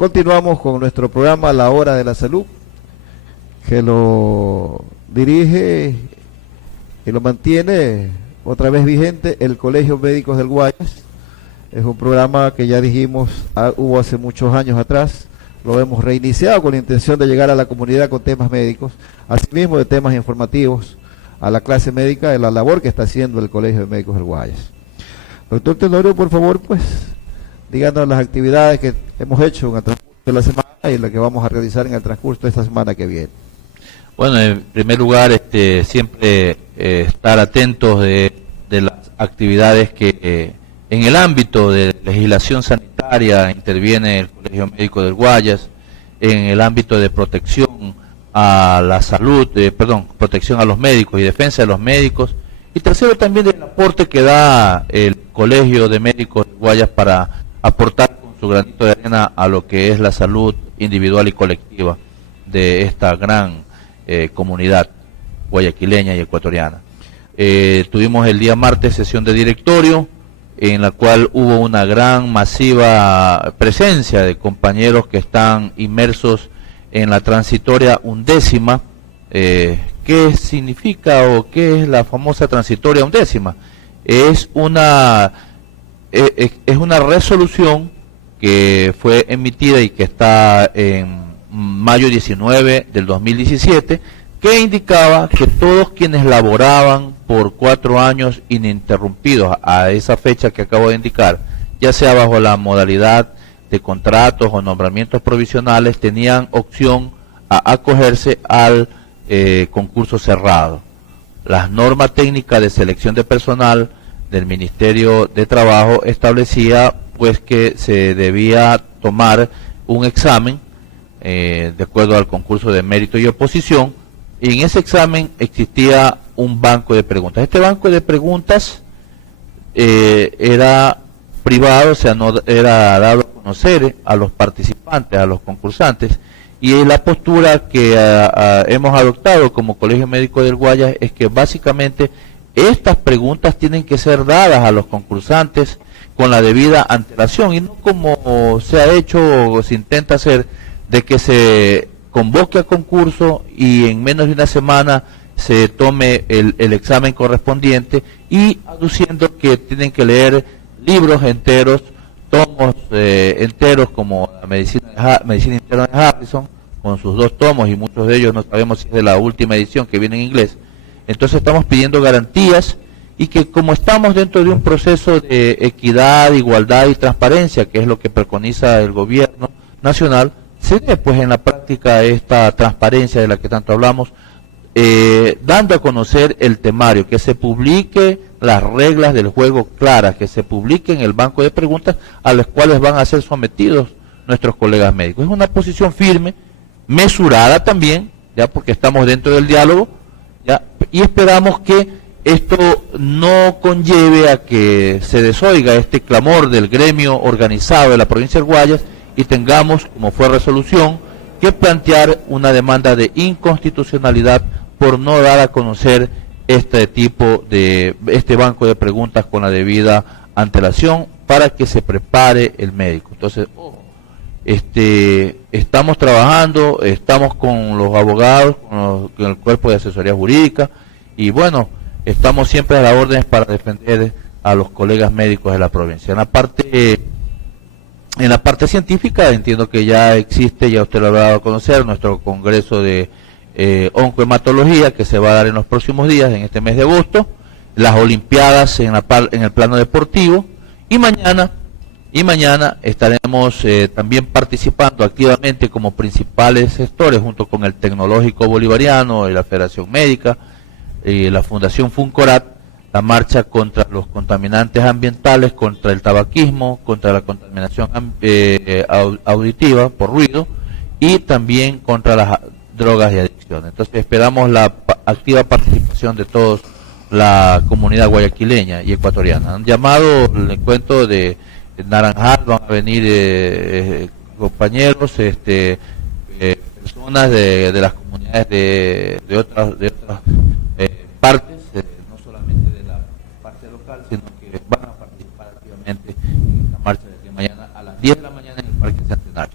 Continuamos con nuestro programa La Hora de la Salud, que lo dirige y lo mantiene otra vez vigente el Colegio Médicos del Guayas. Es un programa que ya dijimos hubo hace muchos años atrás, lo hemos reiniciado con la intención de llegar a la comunidad con temas médicos, asimismo de temas informativos a la clase médica de la labor que está haciendo el Colegio de Médicos del Guayas. Doctor Tenorio, por favor, pues díganos las actividades que hemos hecho en el transcurso de la semana y lo que vamos a realizar en el transcurso de esta semana que viene. Bueno, en primer lugar, siempre estar atentos de las actividades que en el ámbito de legislación sanitaria interviene el Colegio Médico del Guayas, en el ámbito de protección a la salud, protección a los médicos y defensa de los médicos, y tercero también el aporte que da el Colegio de Médicos del Guayas para aportar con su granito de arena a lo que es la salud individual y colectiva de esta gran comunidad guayaquileña y ecuatoriana. Tuvimos el día martes sesión de directorio, en la cual hubo una gran, masiva presencia de compañeros que están inmersos en la transitoria 11ª. ¿Qué significa o qué es la famosa transitoria 11ª? Es una resolución que fue emitida y que está en mayo 19 del 2017, que indicaba que todos quienes laboraban por 4 años ininterrumpidos a esa fecha que acabo de indicar, ya sea bajo la modalidad de contratos o nombramientos provisionales, tenían opción a acogerse al concurso cerrado. Las normas técnicas de selección de personal del Ministerio de Trabajo establecía pues que se debía tomar un examen de acuerdo al concurso de mérito y oposición, y en ese examen existía un banco de preguntas. Este banco de preguntas era privado, o sea, no era dado a conocer a los participantes, a los concursantes, y la postura que hemos adoptado como Colegio Médico del Guayas es que básicamente estas preguntas tienen que ser dadas a los concursantes con la debida antelación, y no como se ha hecho o se intenta hacer, de que se convoque a concurso y en menos de una semana se tome el examen correspondiente, y aduciendo que tienen que leer libros enteros, tomos enteros, como la medicina interna de Harrison, con sus 2 tomos, y muchos de ellos no sabemos si es de la última edición que viene en inglés. Entonces estamos pidiendo garantías, y que como estamos dentro de un proceso de equidad, igualdad y transparencia, que es lo que preconiza el gobierno nacional, se dé pues en la práctica esta transparencia de la que tanto hablamos, dando a conocer el temario, que se publique las reglas del juego claras, que se publique en el banco de preguntas a las cuales van a ser sometidos nuestros colegas médicos. Es una posición firme, mesurada también, ya, porque estamos dentro del diálogo, ya, y esperamos que esto no conlleve a que se desoiga este clamor del gremio organizado de la provincia del Guayas, y tengamos, como fue resolución, que plantear una demanda de inconstitucionalidad por no dar a conocer este banco de preguntas con la debida antelación para que se prepare el médico. Entonces, estamos trabajando, estamos con los abogados, con el cuerpo de asesoría jurídica, y bueno, estamos siempre a las órdenes para defender a los colegas médicos de la provincia. En la parte científica, entiendo que ya existe, ya usted lo habrá dado a conocer, nuestro congreso de oncohematología, que se va a dar en los próximos días, en este mes de agosto, las olimpiadas en el plano deportivo, y mañana estaremos también participando activamente como principales gestores, junto con el Tecnológico Bolivariano y la Federación Médica y la Fundación Funcorat, la marcha contra los contaminantes ambientales, contra el tabaquismo, contra la contaminación auditiva por ruido, y también contra las drogas y adicciones. Entonces esperamos la activa participación de todos, la comunidad guayaquileña y ecuatoriana. Han llamado, el encuentro de Naranjal, van a venir compañeros, personas de las comunidades de otras partes, no solamente de la parte local, sino que van a participar activamente en esta marcha de mañana a las 10 de la mañana en el Parque Centenario.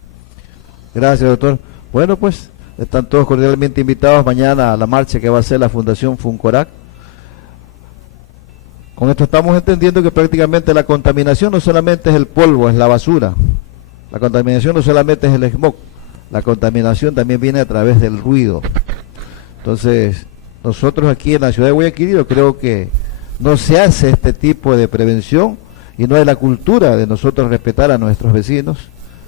Gracias, doctor. Bueno, pues están todos cordialmente invitados mañana a la marcha que va a hacer la Fundación Funcorac. Con esto estamos entendiendo que prácticamente la contaminación no solamente es el polvo, es la basura. La contaminación no solamente es el smog, la contaminación también viene a través del ruido. Entonces, nosotros aquí en la ciudad de Guayaquil, yo creo que no se hace este tipo de prevención, y no es la cultura de nosotros respetar a nuestros vecinos,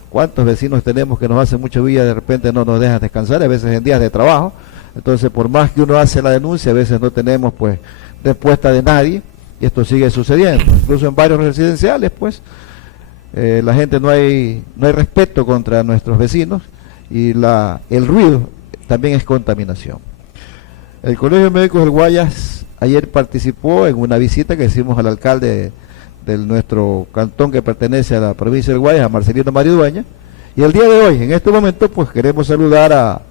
¿Cuántos vecinos tenemos que nos hacen mucho villa, de repente no nos dejan descansar, a veces en días de trabajo? Entonces, por más que uno hace la denuncia, a veces no tenemos pues respuesta de nadie, y esto sigue sucediendo. Incluso en barrios residenciales, pues, la gente no hay respeto contra nuestros vecinos, y el ruido también es contaminación. El Colegio de Médicos del Guayas ayer participó en una visita que hicimos al alcalde de nuestro cantón que pertenece a la provincia del Guayas, a Marcelino Maridueña, y el día de hoy, en este momento, pues queremos saludar a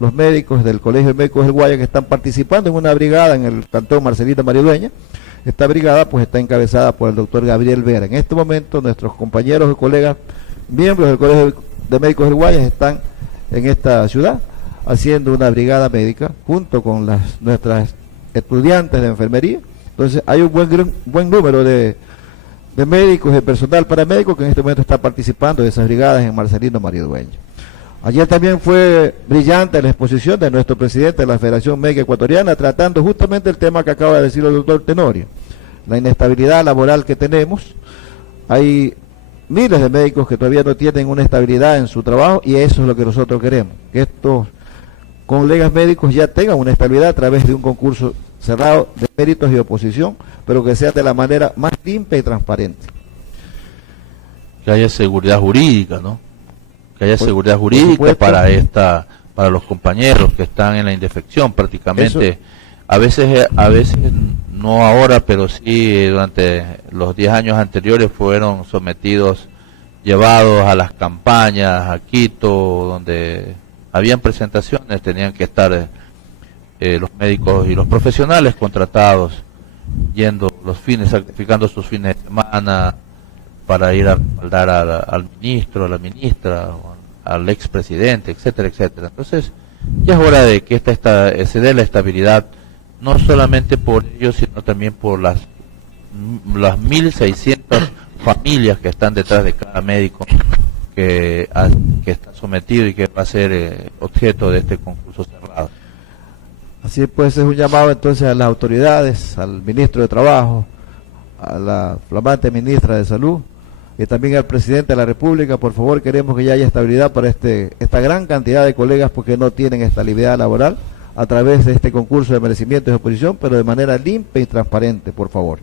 los médicos del Colegio de Médicos del Guayas que están participando en una brigada en el cantón Marcelino Maridueña. Esta brigada pues está encabezada por el doctor Gabriel Vera. En este momento nuestros compañeros y colegas, miembros del Colegio de Médicos del Guayas, están en esta ciudad haciendo una brigada médica junto con nuestras estudiantes de enfermería. Entonces hay un buen número de médicos, de personal paramédico que en este momento está participando de esas brigadas en Marcelino Maridueña. Ayer también fue brillante la exposición de nuestro presidente de la Federación Médica Ecuatoriana, tratando justamente el tema que acaba de decir el doctor Tenorio, la inestabilidad laboral que tenemos. Hay miles de médicos que todavía no tienen una estabilidad en su trabajo, y eso es lo que nosotros queremos, que estos colegas médicos ya tengan una estabilidad a través de un concurso cerrado de méritos y oposición, pero que sea de la manera más limpia y transparente. Que haya seguridad jurídica, ¿no? Que haya seguridad jurídica para los compañeros que están en la indefección prácticamente. Eso. A veces no ahora, pero sí durante los 10 años anteriores fueron llevados a las campañas a Quito, donde habían presentaciones, tenían que estar los médicos y los profesionales contratados yendo los fines, sacrificando sus fines de semana para ir a respaldar al ministro, a la ministra, al expresidente, etcétera, etcétera. Entonces, ya es hora de que se dé la estabilidad, no solamente por ellos, sino también por las 1.600 familias que están detrás de cada médico que está sometido y que va a ser objeto de este concurso cerrado. Así pues, es un llamado entonces a las autoridades, al ministro de Trabajo, a la flamante ministra de Salud, y también al presidente de la República. Por favor, queremos que ya haya estabilidad para esta gran cantidad de colegas, porque no tienen estabilidad laboral, a través de este concurso de merecimientos de oposición, pero de manera limpia y transparente, por favor.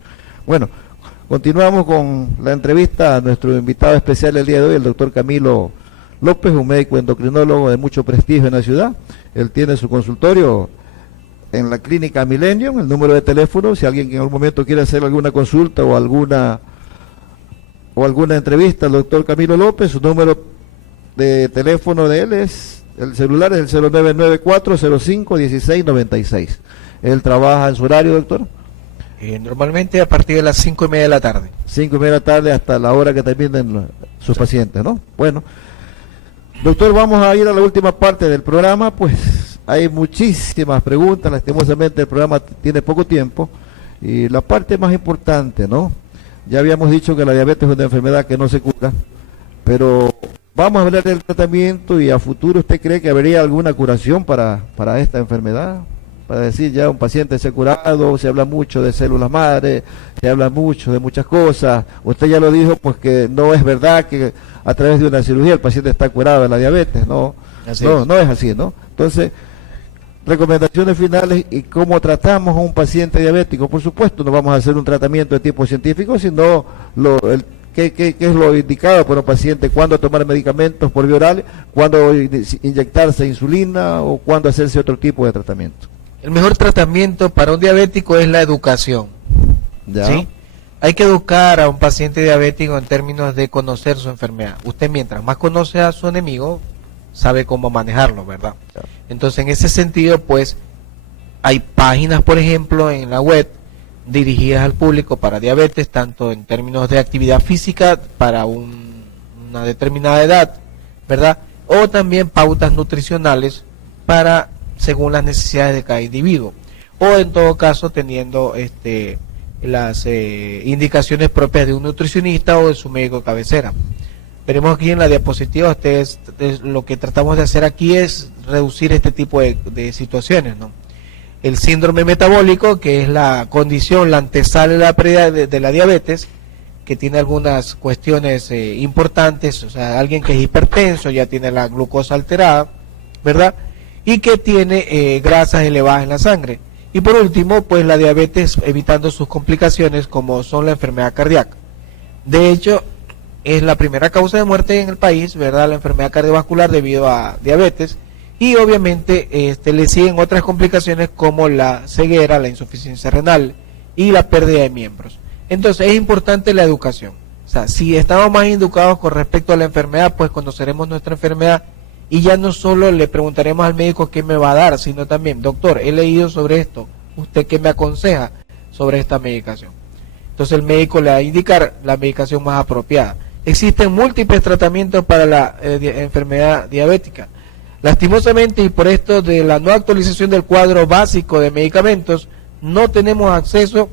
Bueno, continuamos con la entrevista a nuestro invitado especial el día de hoy, el doctor Camilo López, un médico endocrinólogo de mucho prestigio en la ciudad. Él tiene su consultorio en la clínica Millennium. El número de teléfono, si alguien en algún momento quiere hacer alguna consulta o alguna entrevista al doctor Camilo López, su número de teléfono de él el celular es el 0994-05-1696. Él trabaja en su horario, doctor. Normalmente a partir de las 5:30 de la tarde. 5:30 de la tarde hasta la hora que terminen sus pacientes, ¿no? Bueno, doctor, vamos a ir a la última parte del programa. Pues hay muchísimas preguntas, lastimosamente el programa tiene poco tiempo, y la parte más importante, ¿no? Ya habíamos dicho que la diabetes es una enfermedad que no se cura, pero vamos a hablar del tratamiento, y a futuro, ¿usted cree que habría alguna curación para esta enfermedad? Para decir, ya un paciente se ha curado, se habla mucho de células madre, se habla mucho de muchas cosas. Usted ya lo dijo, pues que no es verdad que a través de una cirugía el paciente está curado de la diabetes, no es así, ¿no? Entonces, recomendaciones finales y cómo tratamos a un paciente diabético. Por supuesto, no vamos a hacer un tratamiento de tipo científico, sino qué es lo indicado para un paciente, cuándo tomar medicamentos por vía oral, cuándo inyectarse insulina o cuándo hacerse otro tipo de tratamiento. El mejor tratamiento para un diabético es la educación. ¿Ya? ¿Sí? Hay que educar a un paciente diabético en términos de conocer su enfermedad. Usted, mientras más conoce a su enemigo, sabe cómo manejarlo, ¿verdad? Ya. Entonces, en ese sentido, pues, hay páginas, por ejemplo, en la web dirigidas al público para diabetes, tanto en términos de actividad física para una determinada edad, ¿verdad? O también pautas nutricionales para según las necesidades de cada individuo, o en todo caso teniendo las indicaciones propias de un nutricionista o de su médico de cabecera. Veremos aquí en la diapositiva, lo que tratamos de hacer aquí es reducir este tipo de situaciones, ¿no? El síndrome metabólico, que es la condición, la antesala de la diabetes, que tiene algunas cuestiones importantes, o sea, alguien que es hipertenso, ya tiene la glucosa alterada, ¿verdad? Y que tiene grasas elevadas en la sangre. Y por último, pues la diabetes, evitando sus complicaciones como son la enfermedad cardíaca. De hecho, es la primera causa de muerte en el país, ¿verdad? La enfermedad cardiovascular debido a diabetes. Y obviamente le siguen otras complicaciones como la ceguera, la insuficiencia renal y la pérdida de miembros. Entonces es importante la educación. O sea, si estamos más educados con respecto a la enfermedad, pues conoceremos nuestra enfermedad y ya no solo le preguntaremos al médico qué me va a dar, sino también, doctor, he leído sobre esto, ¿usted qué me aconseja sobre esta medicación? Entonces el médico le va a indicar la medicación más apropiada. Existen múltiples tratamientos para la enfermedad diabética. Lastimosamente, y por esto de la no actualización del cuadro básico de medicamentos, no tenemos acceso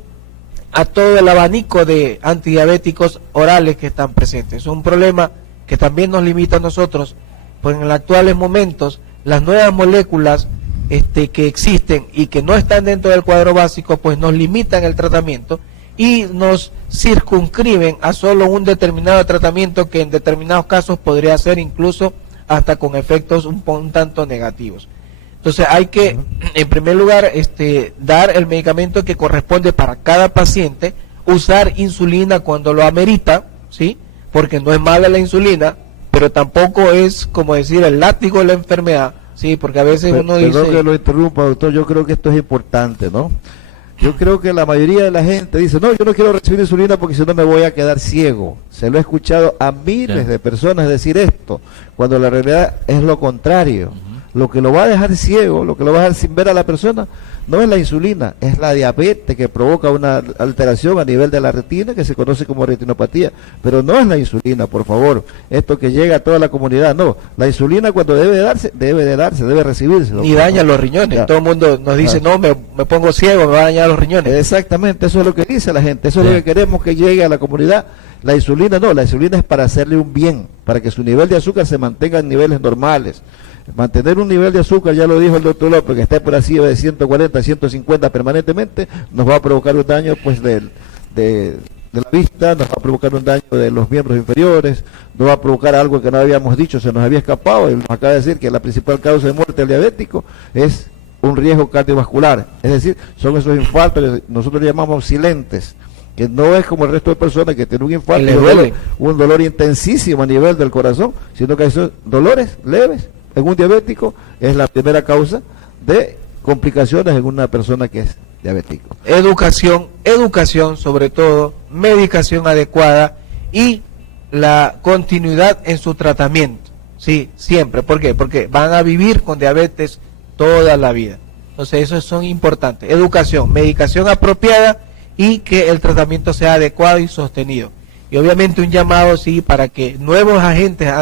a todo el abanico de antidiabéticos orales que están presentes. Es un problema que también nos limita a nosotros, pues en los actuales momentos las nuevas moléculas que existen y que no están dentro del cuadro básico, pues nos limitan el tratamiento y nos circunscriben a solo un determinado tratamiento que en determinados casos podría ser incluso hasta con efectos un tanto negativos. Entonces hay que, en primer lugar, dar el medicamento que corresponde para cada paciente, usar insulina cuando lo amerita, ¿sí? Porque no es mala la insulina, pero tampoco es, como decir, el látigo de la enfermedad, ¿sí? Porque a veces uno dice... Perdón que lo interrumpa, doctor, yo creo que esto es importante, ¿no? Yo creo que la mayoría de la gente dice, no, yo no quiero recibir insulina porque si no me voy a quedar ciego. Se lo he escuchado a miles de personas decir esto, cuando la realidad es lo contrario. Lo que lo va a dejar ciego, lo que lo va a dejar sin ver a la persona, no es la insulina, es la diabetes que provoca una alteración a nivel de la retina que se conoce como retinopatía, pero no es la insulina, por favor, esto que llega a toda la comunidad, no, la insulina cuando debe recibirse. Y daña los riñones, ya. Todo el mundo nos dice, no, me pongo ciego, me va a dañar los riñones. Exactamente, eso es lo que dice la gente, eso es lo que queremos que llegue a la comunidad. La insulina no, la insulina es para hacerle un bien, para que su nivel de azúcar se mantenga en niveles normales. Mantener un nivel de azúcar, ya lo dijo el doctor López, que esté por así de 140, 150 permanentemente, nos va a provocar un daño pues de la vista, nos va a provocar un daño de los miembros inferiores, nos va a provocar algo que no habíamos dicho, se nos había escapado, y nos acaba de decir que la principal causa de muerte del diabético es un riesgo cardiovascular, es decir, son esos infartos que nosotros llamamos silentes, que no es como el resto de personas que tienen un infarto, un dolor intensísimo a nivel del corazón, sino que son dolores leves. En un diabético es la primera causa de complicaciones en una persona que es diabético. Educación sobre todo, medicación adecuada y la continuidad en su tratamiento. Sí, siempre. ¿Por qué? Porque van a vivir con diabetes toda la vida. Entonces, eso son importantes. Educación, medicación apropiada y que el tratamiento sea adecuado y sostenido. Y obviamente un llamado, sí, para que nuevos agentes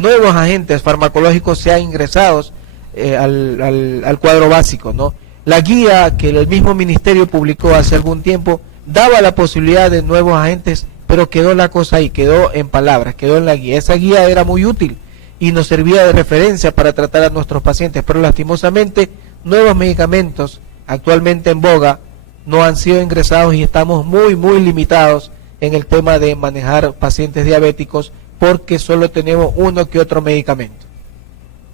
nuevos agentes farmacológicos sean ingresados al cuadro básico, ¿no? La guía que el mismo ministerio publicó hace algún tiempo daba la posibilidad de nuevos agentes, pero quedó la cosa ahí, quedó en palabras, quedó en la guía. Esa guía era muy útil y nos servía de referencia para tratar a nuestros pacientes, pero lastimosamente nuevos medicamentos actualmente en boga no han sido ingresados y estamos muy limitados en el tema de manejar pacientes diabéticos porque solo tenemos uno que otro medicamento.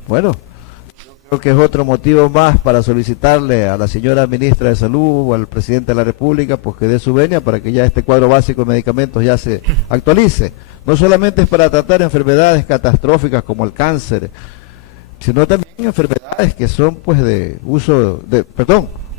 Bueno, yo creo que es otro motivo más para solicitarle a la señora ministra de Salud o al presidente de la República pues que dé su venia para que ya este cuadro básico de medicamentos ya se actualice. No solamente es para tratar enfermedades catastróficas como el cáncer, sino también enfermedades que son pues de uso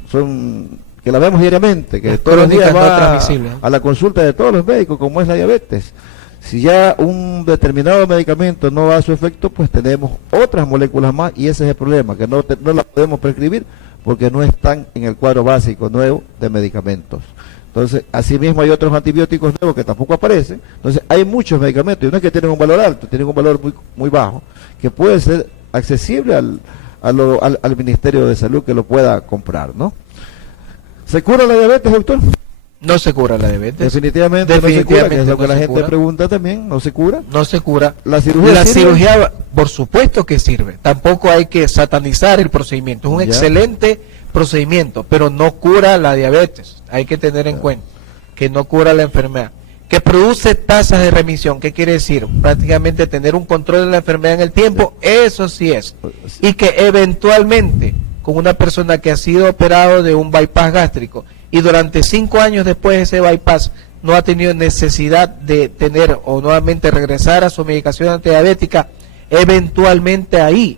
son que la vemos diariamente, que todos los días va a la consulta de todos los médicos, como es la diabetes. Si ya un determinado medicamento no da su efecto, pues tenemos otras moléculas más y ese es el problema, que no las podemos prescribir porque no están en el cuadro básico nuevo de medicamentos. Entonces, asimismo hay otros antibióticos nuevos que tampoco aparecen. Entonces, hay muchos medicamentos y no es que tienen un valor alto, tienen un valor muy bajo, que puede ser accesible al Ministerio de Salud que lo pueda comprar, ¿no? ¿Se cura la diabetes, doctor? No se cura la diabetes. Definitivamente no se cura, que es lo que la gente pregunta también, ¿no se cura? No se cura. ¿La cirugía por supuesto que sirve. Tampoco hay que satanizar el procedimiento. Es un excelente procedimiento, pero no cura la diabetes. Hay que tener en cuenta. que no cura la enfermedad, que produce tasas de remisión. ¿Qué quiere decir? Prácticamente tener un control de la enfermedad en el tiempo, eso sí es. Y que eventualmente, con una persona que ha sido operado de un bypass gástrico y durante 5 años después de ese bypass no ha tenido necesidad de tener o nuevamente regresar a su medicación antidiabética, eventualmente ahí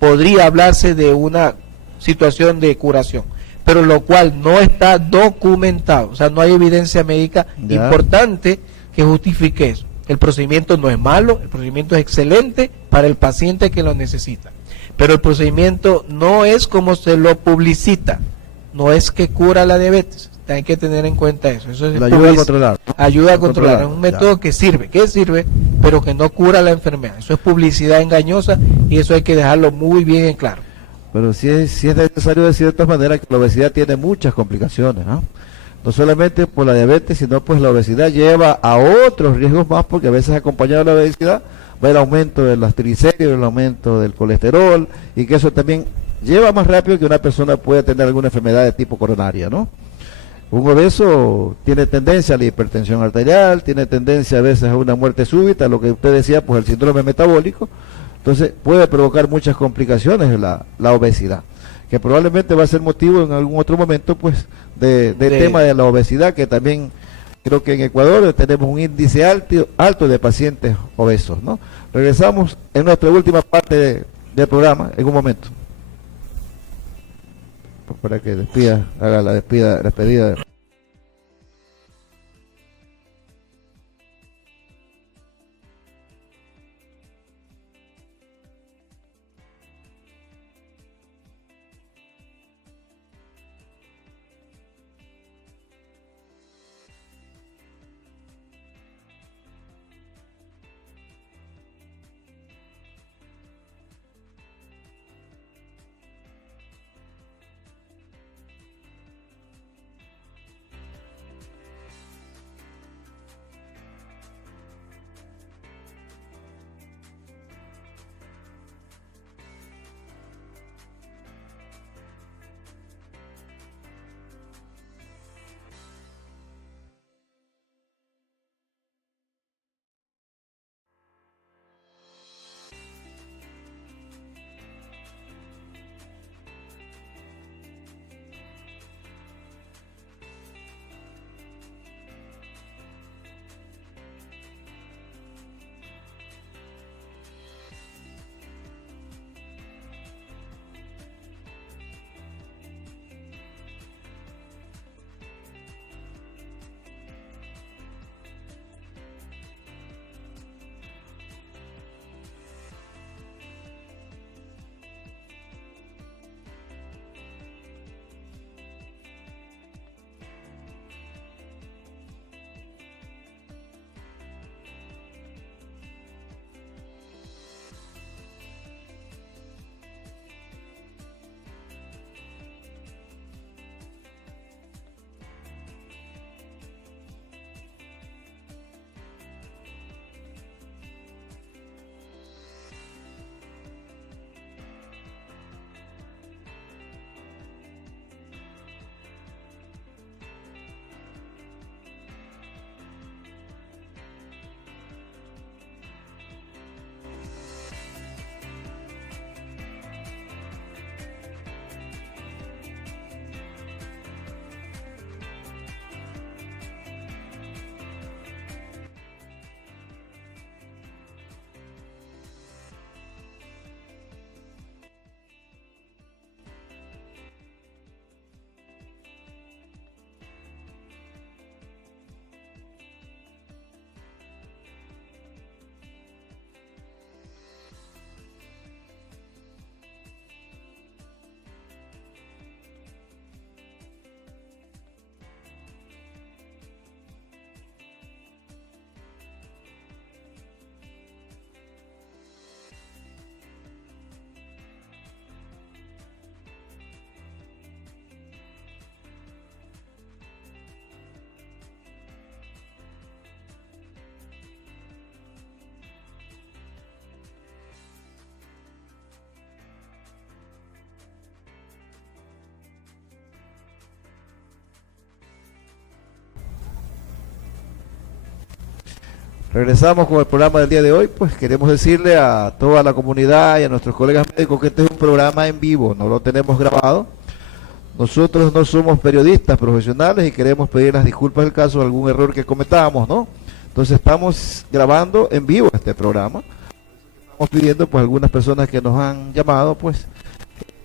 podría hablarse de una situación de curación, pero lo cual no está documentado, o sea, no hay evidencia médica importante que justifique eso. El procedimiento no es malo, el procedimiento es excelente para el paciente que lo necesita, pero el procedimiento no es como se lo publicita, no es que cura la diabetes. Hay que tener en cuenta eso. Eso es ayuda a controlar. Ayuda a controlar. Es un método que sirve, pero que no cura la enfermedad. Eso es publicidad engañosa y eso hay que dejarlo muy bien en claro. Pero sí es necesario decir de todas maneras que la obesidad tiene muchas complicaciones, ¿no? No solamente por la diabetes, sino pues la obesidad lleva a otros riesgos más, porque a veces acompañado de la obesidad va el aumento de los triglicéridos, el aumento del colesterol, y que eso también lleva más rápido que una persona pueda tener alguna enfermedad de tipo coronaria, ¿no? Un obeso tiene tendencia a la hipertensión arterial, tiene tendencia a veces a una muerte súbita, lo que usted decía, pues el síndrome metabólico. Entonces puede provocar muchas complicaciones la obesidad, que probablemente va a ser motivo en algún otro momento pues de tema de la obesidad, que también creo que en Ecuador tenemos un índice alto de pacientes obesos, ¿no? Regresamos en nuestra última parte del programa en un momento, para que haga la despedida. Regresamos con el programa del día de hoy. Pues queremos decirle a toda la comunidad y a nuestros colegas médicos que este es un programa en vivo, no lo tenemos grabado. Nosotros no somos periodistas profesionales y queremos pedir las disculpas del caso de algún error que cometamos, ¿no? Entonces estamos grabando en vivo este programa. Estamos pidiendo pues a algunas personas que nos han llamado, pues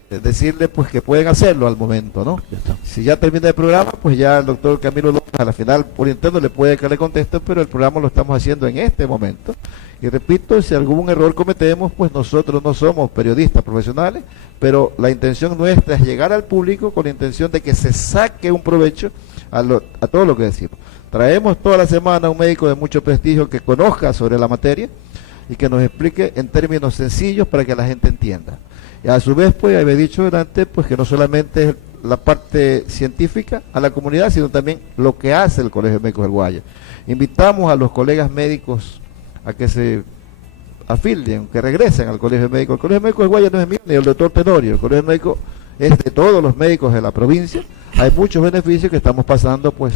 decirle pues que pueden hacerlo al momento, ¿no? Si ya termina el programa, pues ya el doctor Camilo López a la final por interno le puede que le conteste, pero el programa lo estamos haciendo en este momento. Y repito, si algún error cometemos, pues nosotros no somos periodistas profesionales, pero la intención nuestra es llegar al público con la intención de que se saque un provecho a todo lo que decimos. Traemos toda la semana a un médico de mucho prestigio que conozca sobre la materia y que nos explique en términos sencillos para que la gente entienda. Y a su vez, pues, había dicho delante, pues que no solamente es la parte científica a la comunidad, sino también lo que hace el Colegio de Médicos del Guaya. Invitamos a los colegas médicos a que se afilien, que regresen al Colegio de Médicos. El Colegio de Médicos del Guaya no es mío ni el doctor Tenorio, el Colegio de Médicos es de todos los médicos de la provincia. Hay muchos beneficios que estamos pasando, pues,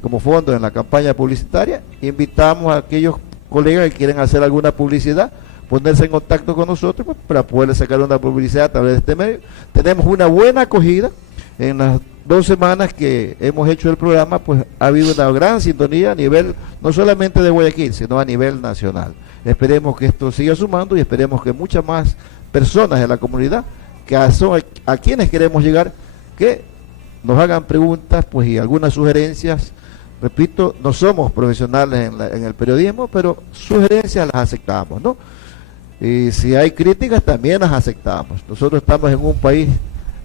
como fondo en la campaña publicitaria. Invitamos a aquellos colegas que quieren hacer alguna publicidad, ponerse en contacto con nosotros pues, para poder sacar una publicidad a través de este medio. Tenemos una buena acogida. En las 2 semanas que hemos hecho el programa, pues ha habido una gran sintonía a nivel, no solamente de Guayaquil, sino a nivel nacional. Esperemos que esto siga sumando y esperemos que muchas más personas de la comunidad, que son a quienes queremos llegar, que nos hagan preguntas pues y algunas sugerencias. Repito, no somos profesionales en el periodismo, pero sugerencias las aceptamos, ¿no? Y si hay críticas también las aceptamos. Nosotros estamos en un país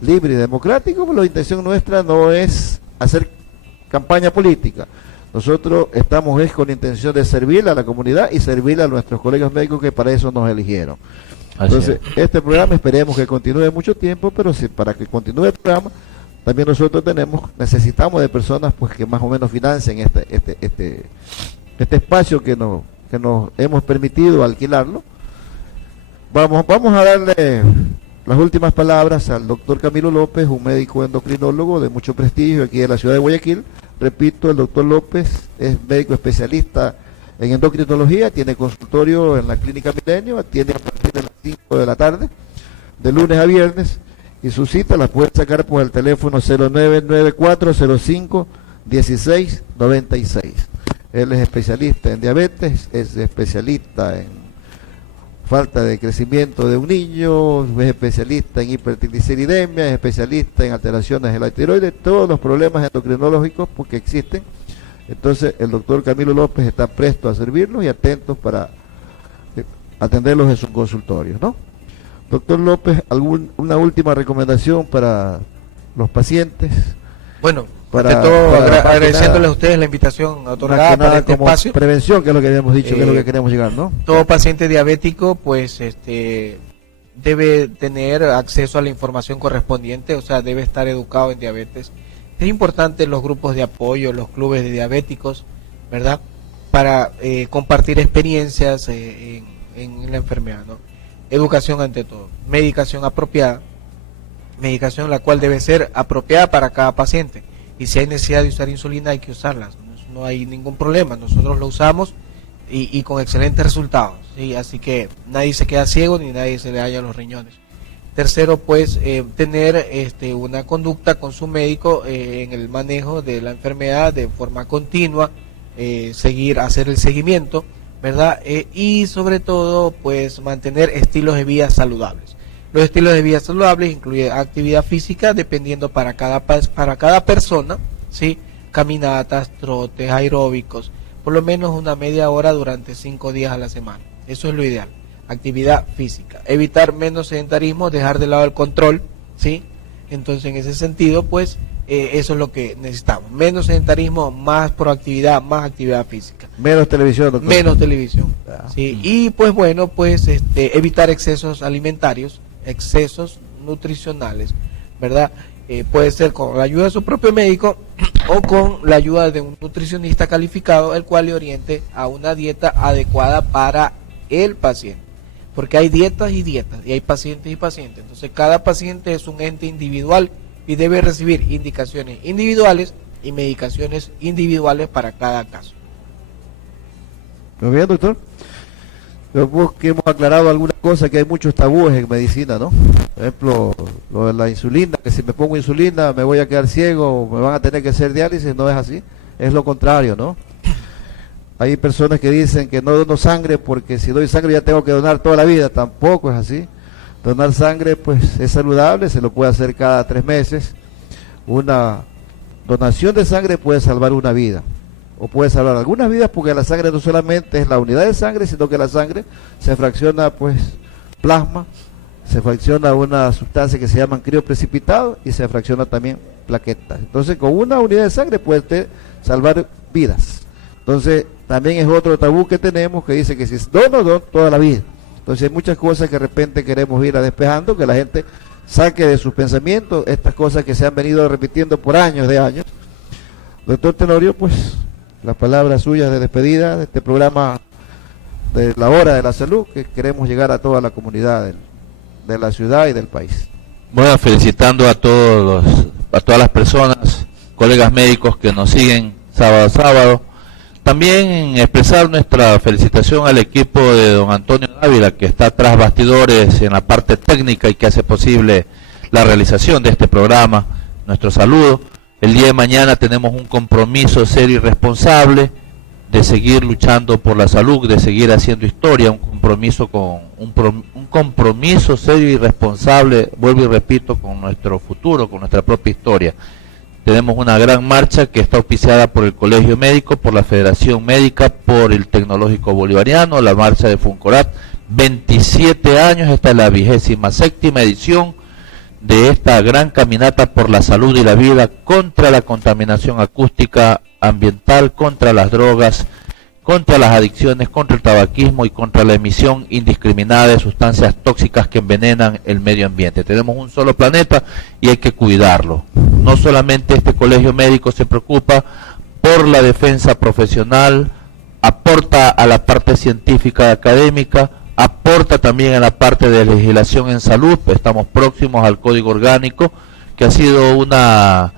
libre y democrático, pero la intención nuestra no es hacer campaña política. Nosotros estamos con la intención de servirle a la comunidad y servirle a nuestros colegas médicos que para eso nos eligieron. Entonces, este programa esperemos que continúe mucho tiempo, pero para que continúe el programa, también nosotros necesitamos de personas pues que más o menos financien este espacio que nos hemos permitido alquilarlo. Vamos a darle las últimas palabras al doctor Camilo López, un médico endocrinólogo de mucho prestigio aquí en la ciudad de Guayaquil. Repito, el doctor López es médico especialista en endocrinología, tiene consultorio en la Clínica Milenio, atiende a partir de las 5 de la tarde, de lunes a viernes, y su cita la puede sacar por el teléfono 0994051696. Él es especialista en diabetes, es especialista en falta de crecimiento de un niño, es especialista en hipertrigliceridemia, es especialista en alteraciones de la tiroides, todos los problemas endocrinológicos porque existen. Entonces el doctor Camilo López está presto a servirlos y atentos para atenderlos en sus consultorios, ¿no? Doctor López, ¿una última recomendación para los pacientes? Bueno, ante todo agradeciéndoles a ustedes la invitación otorgada para este espacio. Prevención, que es lo que habíamos dicho, que es lo que queremos llegar, ¿no? Todo paciente diabético, pues, debe tener acceso a la información correspondiente, o sea, debe estar educado en diabetes. Es importante los grupos de apoyo, los clubes de diabéticos, ¿verdad? Para compartir experiencias en la enfermedad, ¿no? Educación ante todo, medicación apropiada, medicación la cual debe ser apropiada para cada paciente. Y si hay necesidad de usar insulina, hay que usarla, no hay ningún problema, nosotros lo usamos y con excelentes resultados, ¿sí? Así que nadie se queda ciego ni nadie se le halla los riñones. Tercero, pues, tener una conducta con su médico en el manejo de la enfermedad de forma continua, hacer el seguimiento, ¿verdad? Y sobre todo, pues, mantener estilos de vida saludables. Los estilos de vida saludables incluyen actividad física dependiendo para cada persona, ¿sí? Caminatas, trotes, aeróbicos, por lo menos una media hora durante 5 días a la semana. Eso es lo ideal. Actividad física. Evitar menos sedentarismo, dejar de lado el control, ¿sí? Entonces, en ese sentido, pues, eso es lo que necesitamos. Menos sedentarismo, más proactividad, más actividad física. Menos televisión, doctor. Menos televisión, ¿sí? Y, pues, bueno, pues, evitar excesos alimentarios, excesos nutricionales, ¿verdad? Puede ser con la ayuda de su propio médico o con la ayuda de un nutricionista calificado, el cual le oriente a una dieta adecuada para el paciente, porque hay dietas y dietas, y hay pacientes y pacientes. Entonces cada paciente es un ente individual y debe recibir indicaciones individuales y medicaciones individuales para cada caso. ¿Lo bien, doctor? Vemos que hemos aclarado algunas cosas, que hay muchos tabúes en medicina, ¿no? Por ejemplo, lo de la insulina, que si me pongo insulina me voy a quedar ciego, me van a tener que hacer diálisis, no es así, es lo contrario, ¿no? Hay personas que dicen que no dono sangre porque si doy sangre ya tengo que donar toda la vida, tampoco es así. Donar sangre pues es saludable, se lo puede hacer cada 3 meses. Una donación de sangre puede salvar una vida, o puede salvar algunas vidas, porque la sangre no solamente es la unidad de sangre, sino que la sangre se fracciona pues plasma, se fracciona una sustancia que se llaman crioprecipitados y se fracciona también plaquetas. Entonces con una unidad de sangre puede salvar vidas. Entonces también es otro tabú que tenemos, que dice que si dono toda la vida. Entonces hay muchas cosas que de repente queremos ir a despejando, que la gente saque de sus pensamientos estas cosas que se han venido repitiendo por años de años. Doctor Tenorio, pues las palabras suyas de despedida de este programa de la Hora de la Salud, que queremos llegar a toda la comunidad de la ciudad y del país. Bueno, felicitando a todas las personas, colegas médicos que nos siguen sábado a sábado. También expresar nuestra felicitación al equipo de don Antonio Dávila, que está tras bastidores en la parte técnica y que hace posible la realización de este programa. Nuestro saludo. El día de mañana tenemos un compromiso serio y responsable de seguir luchando por la salud, de seguir haciendo historia, un compromiso serio y responsable, vuelvo y repito, con nuestro futuro, con nuestra propia historia. Tenemos una gran marcha que está auspiciada por el Colegio Médico, por la Federación Médica, por el Tecnológico Bolivariano, la marcha de Funcorat. 27 años, esta es la 27ª edición de esta gran caminata por la salud y la vida contra la contaminación acústica ambiental, contra las drogas, contra las adicciones, contra el tabaquismo y contra la emisión indiscriminada de sustancias tóxicas que envenenan el medio ambiente. Tenemos un solo planeta y hay que cuidarlo. No solamente este colegio médico se preocupa por la defensa profesional, aporta a la parte científica y académica, aporta también a la parte de legislación en salud. Estamos próximos al Código Orgánico, que ha sido una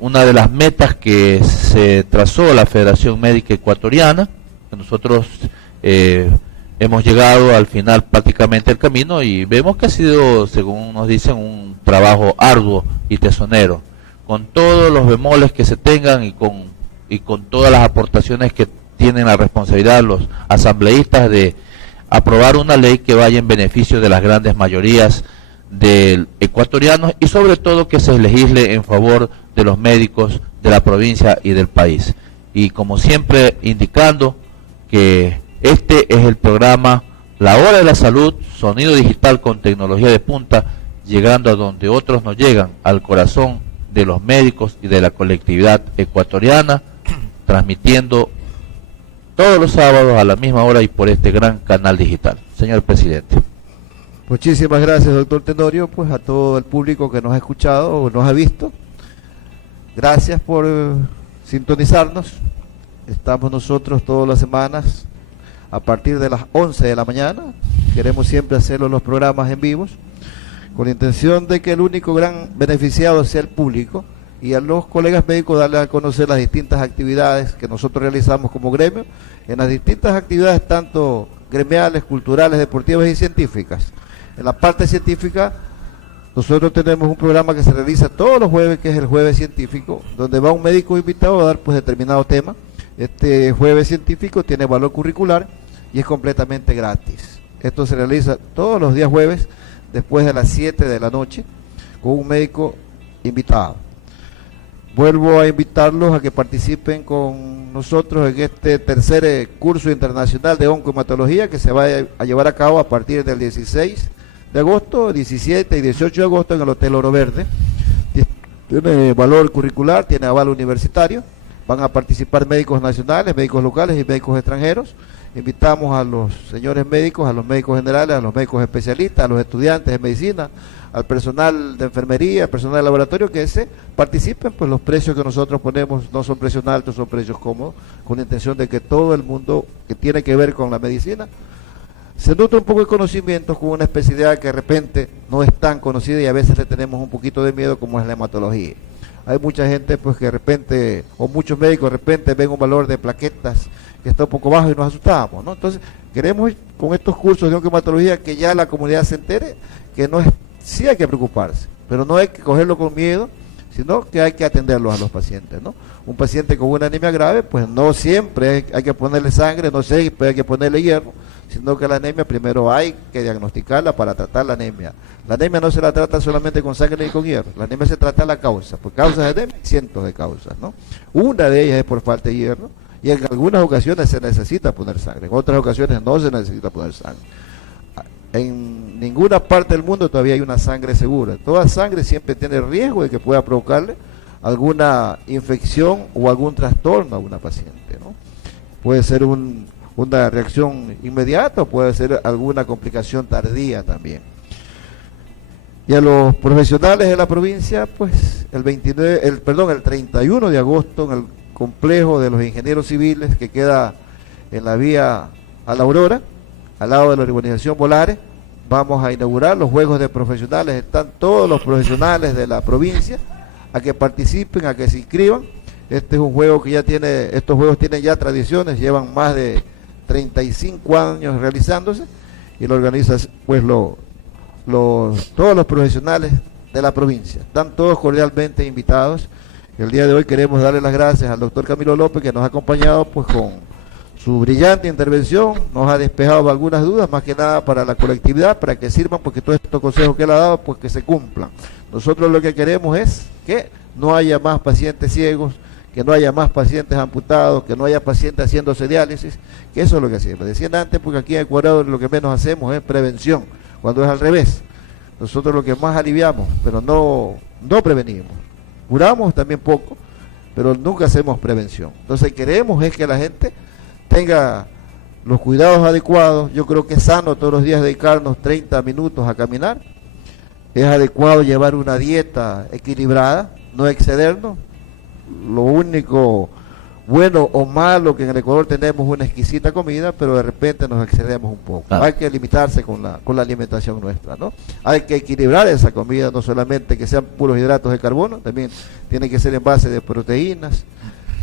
de las metas que se trazó la Federación Médica Ecuatoriana. Nosotros hemos llegado al final prácticamente del camino y vemos que ha sido, según nos dicen, un trabajo arduo y tesonero, con todos los bemoles que se tengan y con todas las aportaciones que tienen la responsabilidad los asambleístas de aprobar una ley que vaya en beneficio de las grandes mayorías de ecuatorianos y sobre todo que se legisle en favor de los médicos de la provincia y del país. Y como siempre indicando que este es el programa La Hora de la Salud, sonido digital con tecnología de punta, llegando a donde otros no llegan, al corazón de los médicos y de la colectividad ecuatoriana, transmitiendo todos los sábados a la misma hora y por este gran canal digital. Señor presidente. Muchísimas gracias, doctor Tenorio, pues a todo el público que nos ha escuchado o nos ha visto. Gracias por sintonizarnos. Estamos nosotros todas las semanas a partir de las 11 de la mañana. Queremos siempre hacerlo los programas en vivos, con la intención de que el único gran beneficiado sea el público y a los colegas médicos darles a conocer las distintas actividades que nosotros realizamos como gremio, en las distintas actividades tanto gremiales, culturales, deportivas y científicas. En la parte científica, nosotros tenemos un programa que se realiza todos los jueves, que es el Jueves Científico, donde va un médico invitado a dar pues determinado tema. Este Jueves Científico tiene valor curricular y es completamente gratis. Esto se realiza todos los días jueves, después de las 7 de la noche, con un médico invitado. Vuelvo a invitarlos a que participen con nosotros en este tercer curso internacional de oncohematología que se va a llevar a cabo a partir del 16 de agosto, 17 y 18 de agosto en el Hotel Oro Verde. Tiene valor curricular, tiene aval universitario. Van a participar médicos nacionales, médicos locales y médicos extranjeros. Invitamos a los señores médicos, a los médicos generales, a los médicos especialistas, a los estudiantes de medicina, al personal de enfermería, al personal de laboratorio, que participen, pues los precios que nosotros ponemos no son precios altos, son precios cómodos, con la intención de que todo el mundo que tiene que ver con la medicina se nutre un poco de conocimientos con una especialidad que de repente no es tan conocida y a veces le tenemos un poquito de miedo, como es la hematología. Hay mucha gente pues que de repente, o muchos médicos de repente ven un valor de plaquetas que está un poco bajo y nos asustamos, ¿no? Entonces, queremos con estos cursos de oncohematología que ya la comunidad se entere que no es, sí hay que preocuparse, pero no hay que cogerlo con miedo, sino que hay que atenderlos a los pacientes, ¿no? Un paciente con una anemia grave, pues no siempre hay que ponerle sangre, no siempre hay que ponerle hierro, sino que la anemia primero hay que diagnosticarla para tratar la anemia. La anemia no se la trata solamente con sangre ni con hierro, la anemia se trata la causa, por causas de anemia hay cientos de causas, ¿no? Una de ellas es por falta de hierro, y en algunas ocasiones se necesita poner sangre, en otras ocasiones no se necesita poner sangre. En ninguna parte del mundo todavía hay una sangre segura. Toda sangre siempre tiene riesgo de que pueda provocarle alguna infección o algún trastorno a una paciente, ¿no? Puede ser una reacción inmediata o puede ser alguna complicación tardía también. Y a los profesionales de la provincia, pues el 31 de agosto en el complejo de los ingenieros civiles que queda en la vía a la Aurora, al lado de la urbanización Volares, vamos a inaugurar los juegos de profesionales. Están todos los profesionales de la provincia a que participen, a que se inscriban. Este es un juego que estos juegos tienen ya tradiciones, llevan más de 35 años realizándose, y lo organizan pues todos los profesionales de la provincia. Están todos cordialmente invitados. El día de hoy queremos darle las gracias al doctor Camilo López, que nos ha acompañado pues con su brillante intervención, nos ha despejado algunas dudas, más que nada para la colectividad, para que sirvan, porque todos estos consejos que él ha dado, pues que se cumplan. Nosotros lo que queremos es que no haya más pacientes ciegos, que no haya más pacientes amputados, que no haya pacientes haciéndose diálisis, que eso es lo que hacemos. Decían antes, porque aquí en Ecuador lo que menos hacemos es prevención, cuando es al revés. Nosotros lo que más aliviamos, pero no prevenimos. Curamos también poco, pero nunca hacemos prevención. Entonces queremos es que la gente tenga los cuidados adecuados. Yo creo que es sano todos los días dedicarnos 30 minutos a caminar. Es adecuado llevar una dieta equilibrada, no excedernos. Lo único bueno o malo que en el Ecuador tenemos una exquisita comida, pero de repente nos excedemos un poco. Hay que limitarse con la alimentación nuestra, ¿no? Hay que equilibrar esa comida, no solamente que sean puros hidratos de carbono, también tiene que ser en base de proteínas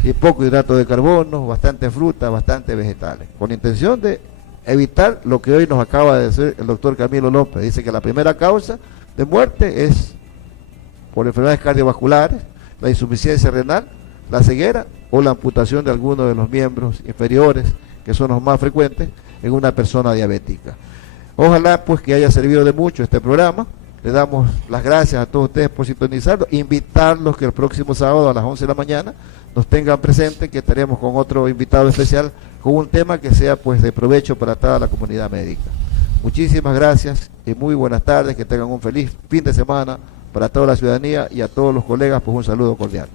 y poco hidrato de carbono, bastante fruta, bastante vegetales, con la intención de evitar lo que hoy nos acaba de decir el doctor Camilo López. Dice que la primera causa de muerte es por enfermedades cardiovasculares, la insuficiencia renal, la ceguera o la amputación de alguno de los miembros inferiores, que son los más frecuentes en una persona diabética. Ojalá pues que haya servido de mucho este programa. Le damos las gracias a todos ustedes por sintonizarlo, invitarlos que el próximo sábado a las 11 de la mañana nos tengan presente, que estaremos con otro invitado especial con un tema que sea pues de provecho para toda la comunidad médica. Muchísimas gracias y muy buenas tardes, que tengan un feliz fin de semana para toda la ciudadanía, y a todos los colegas pues un saludo cordial.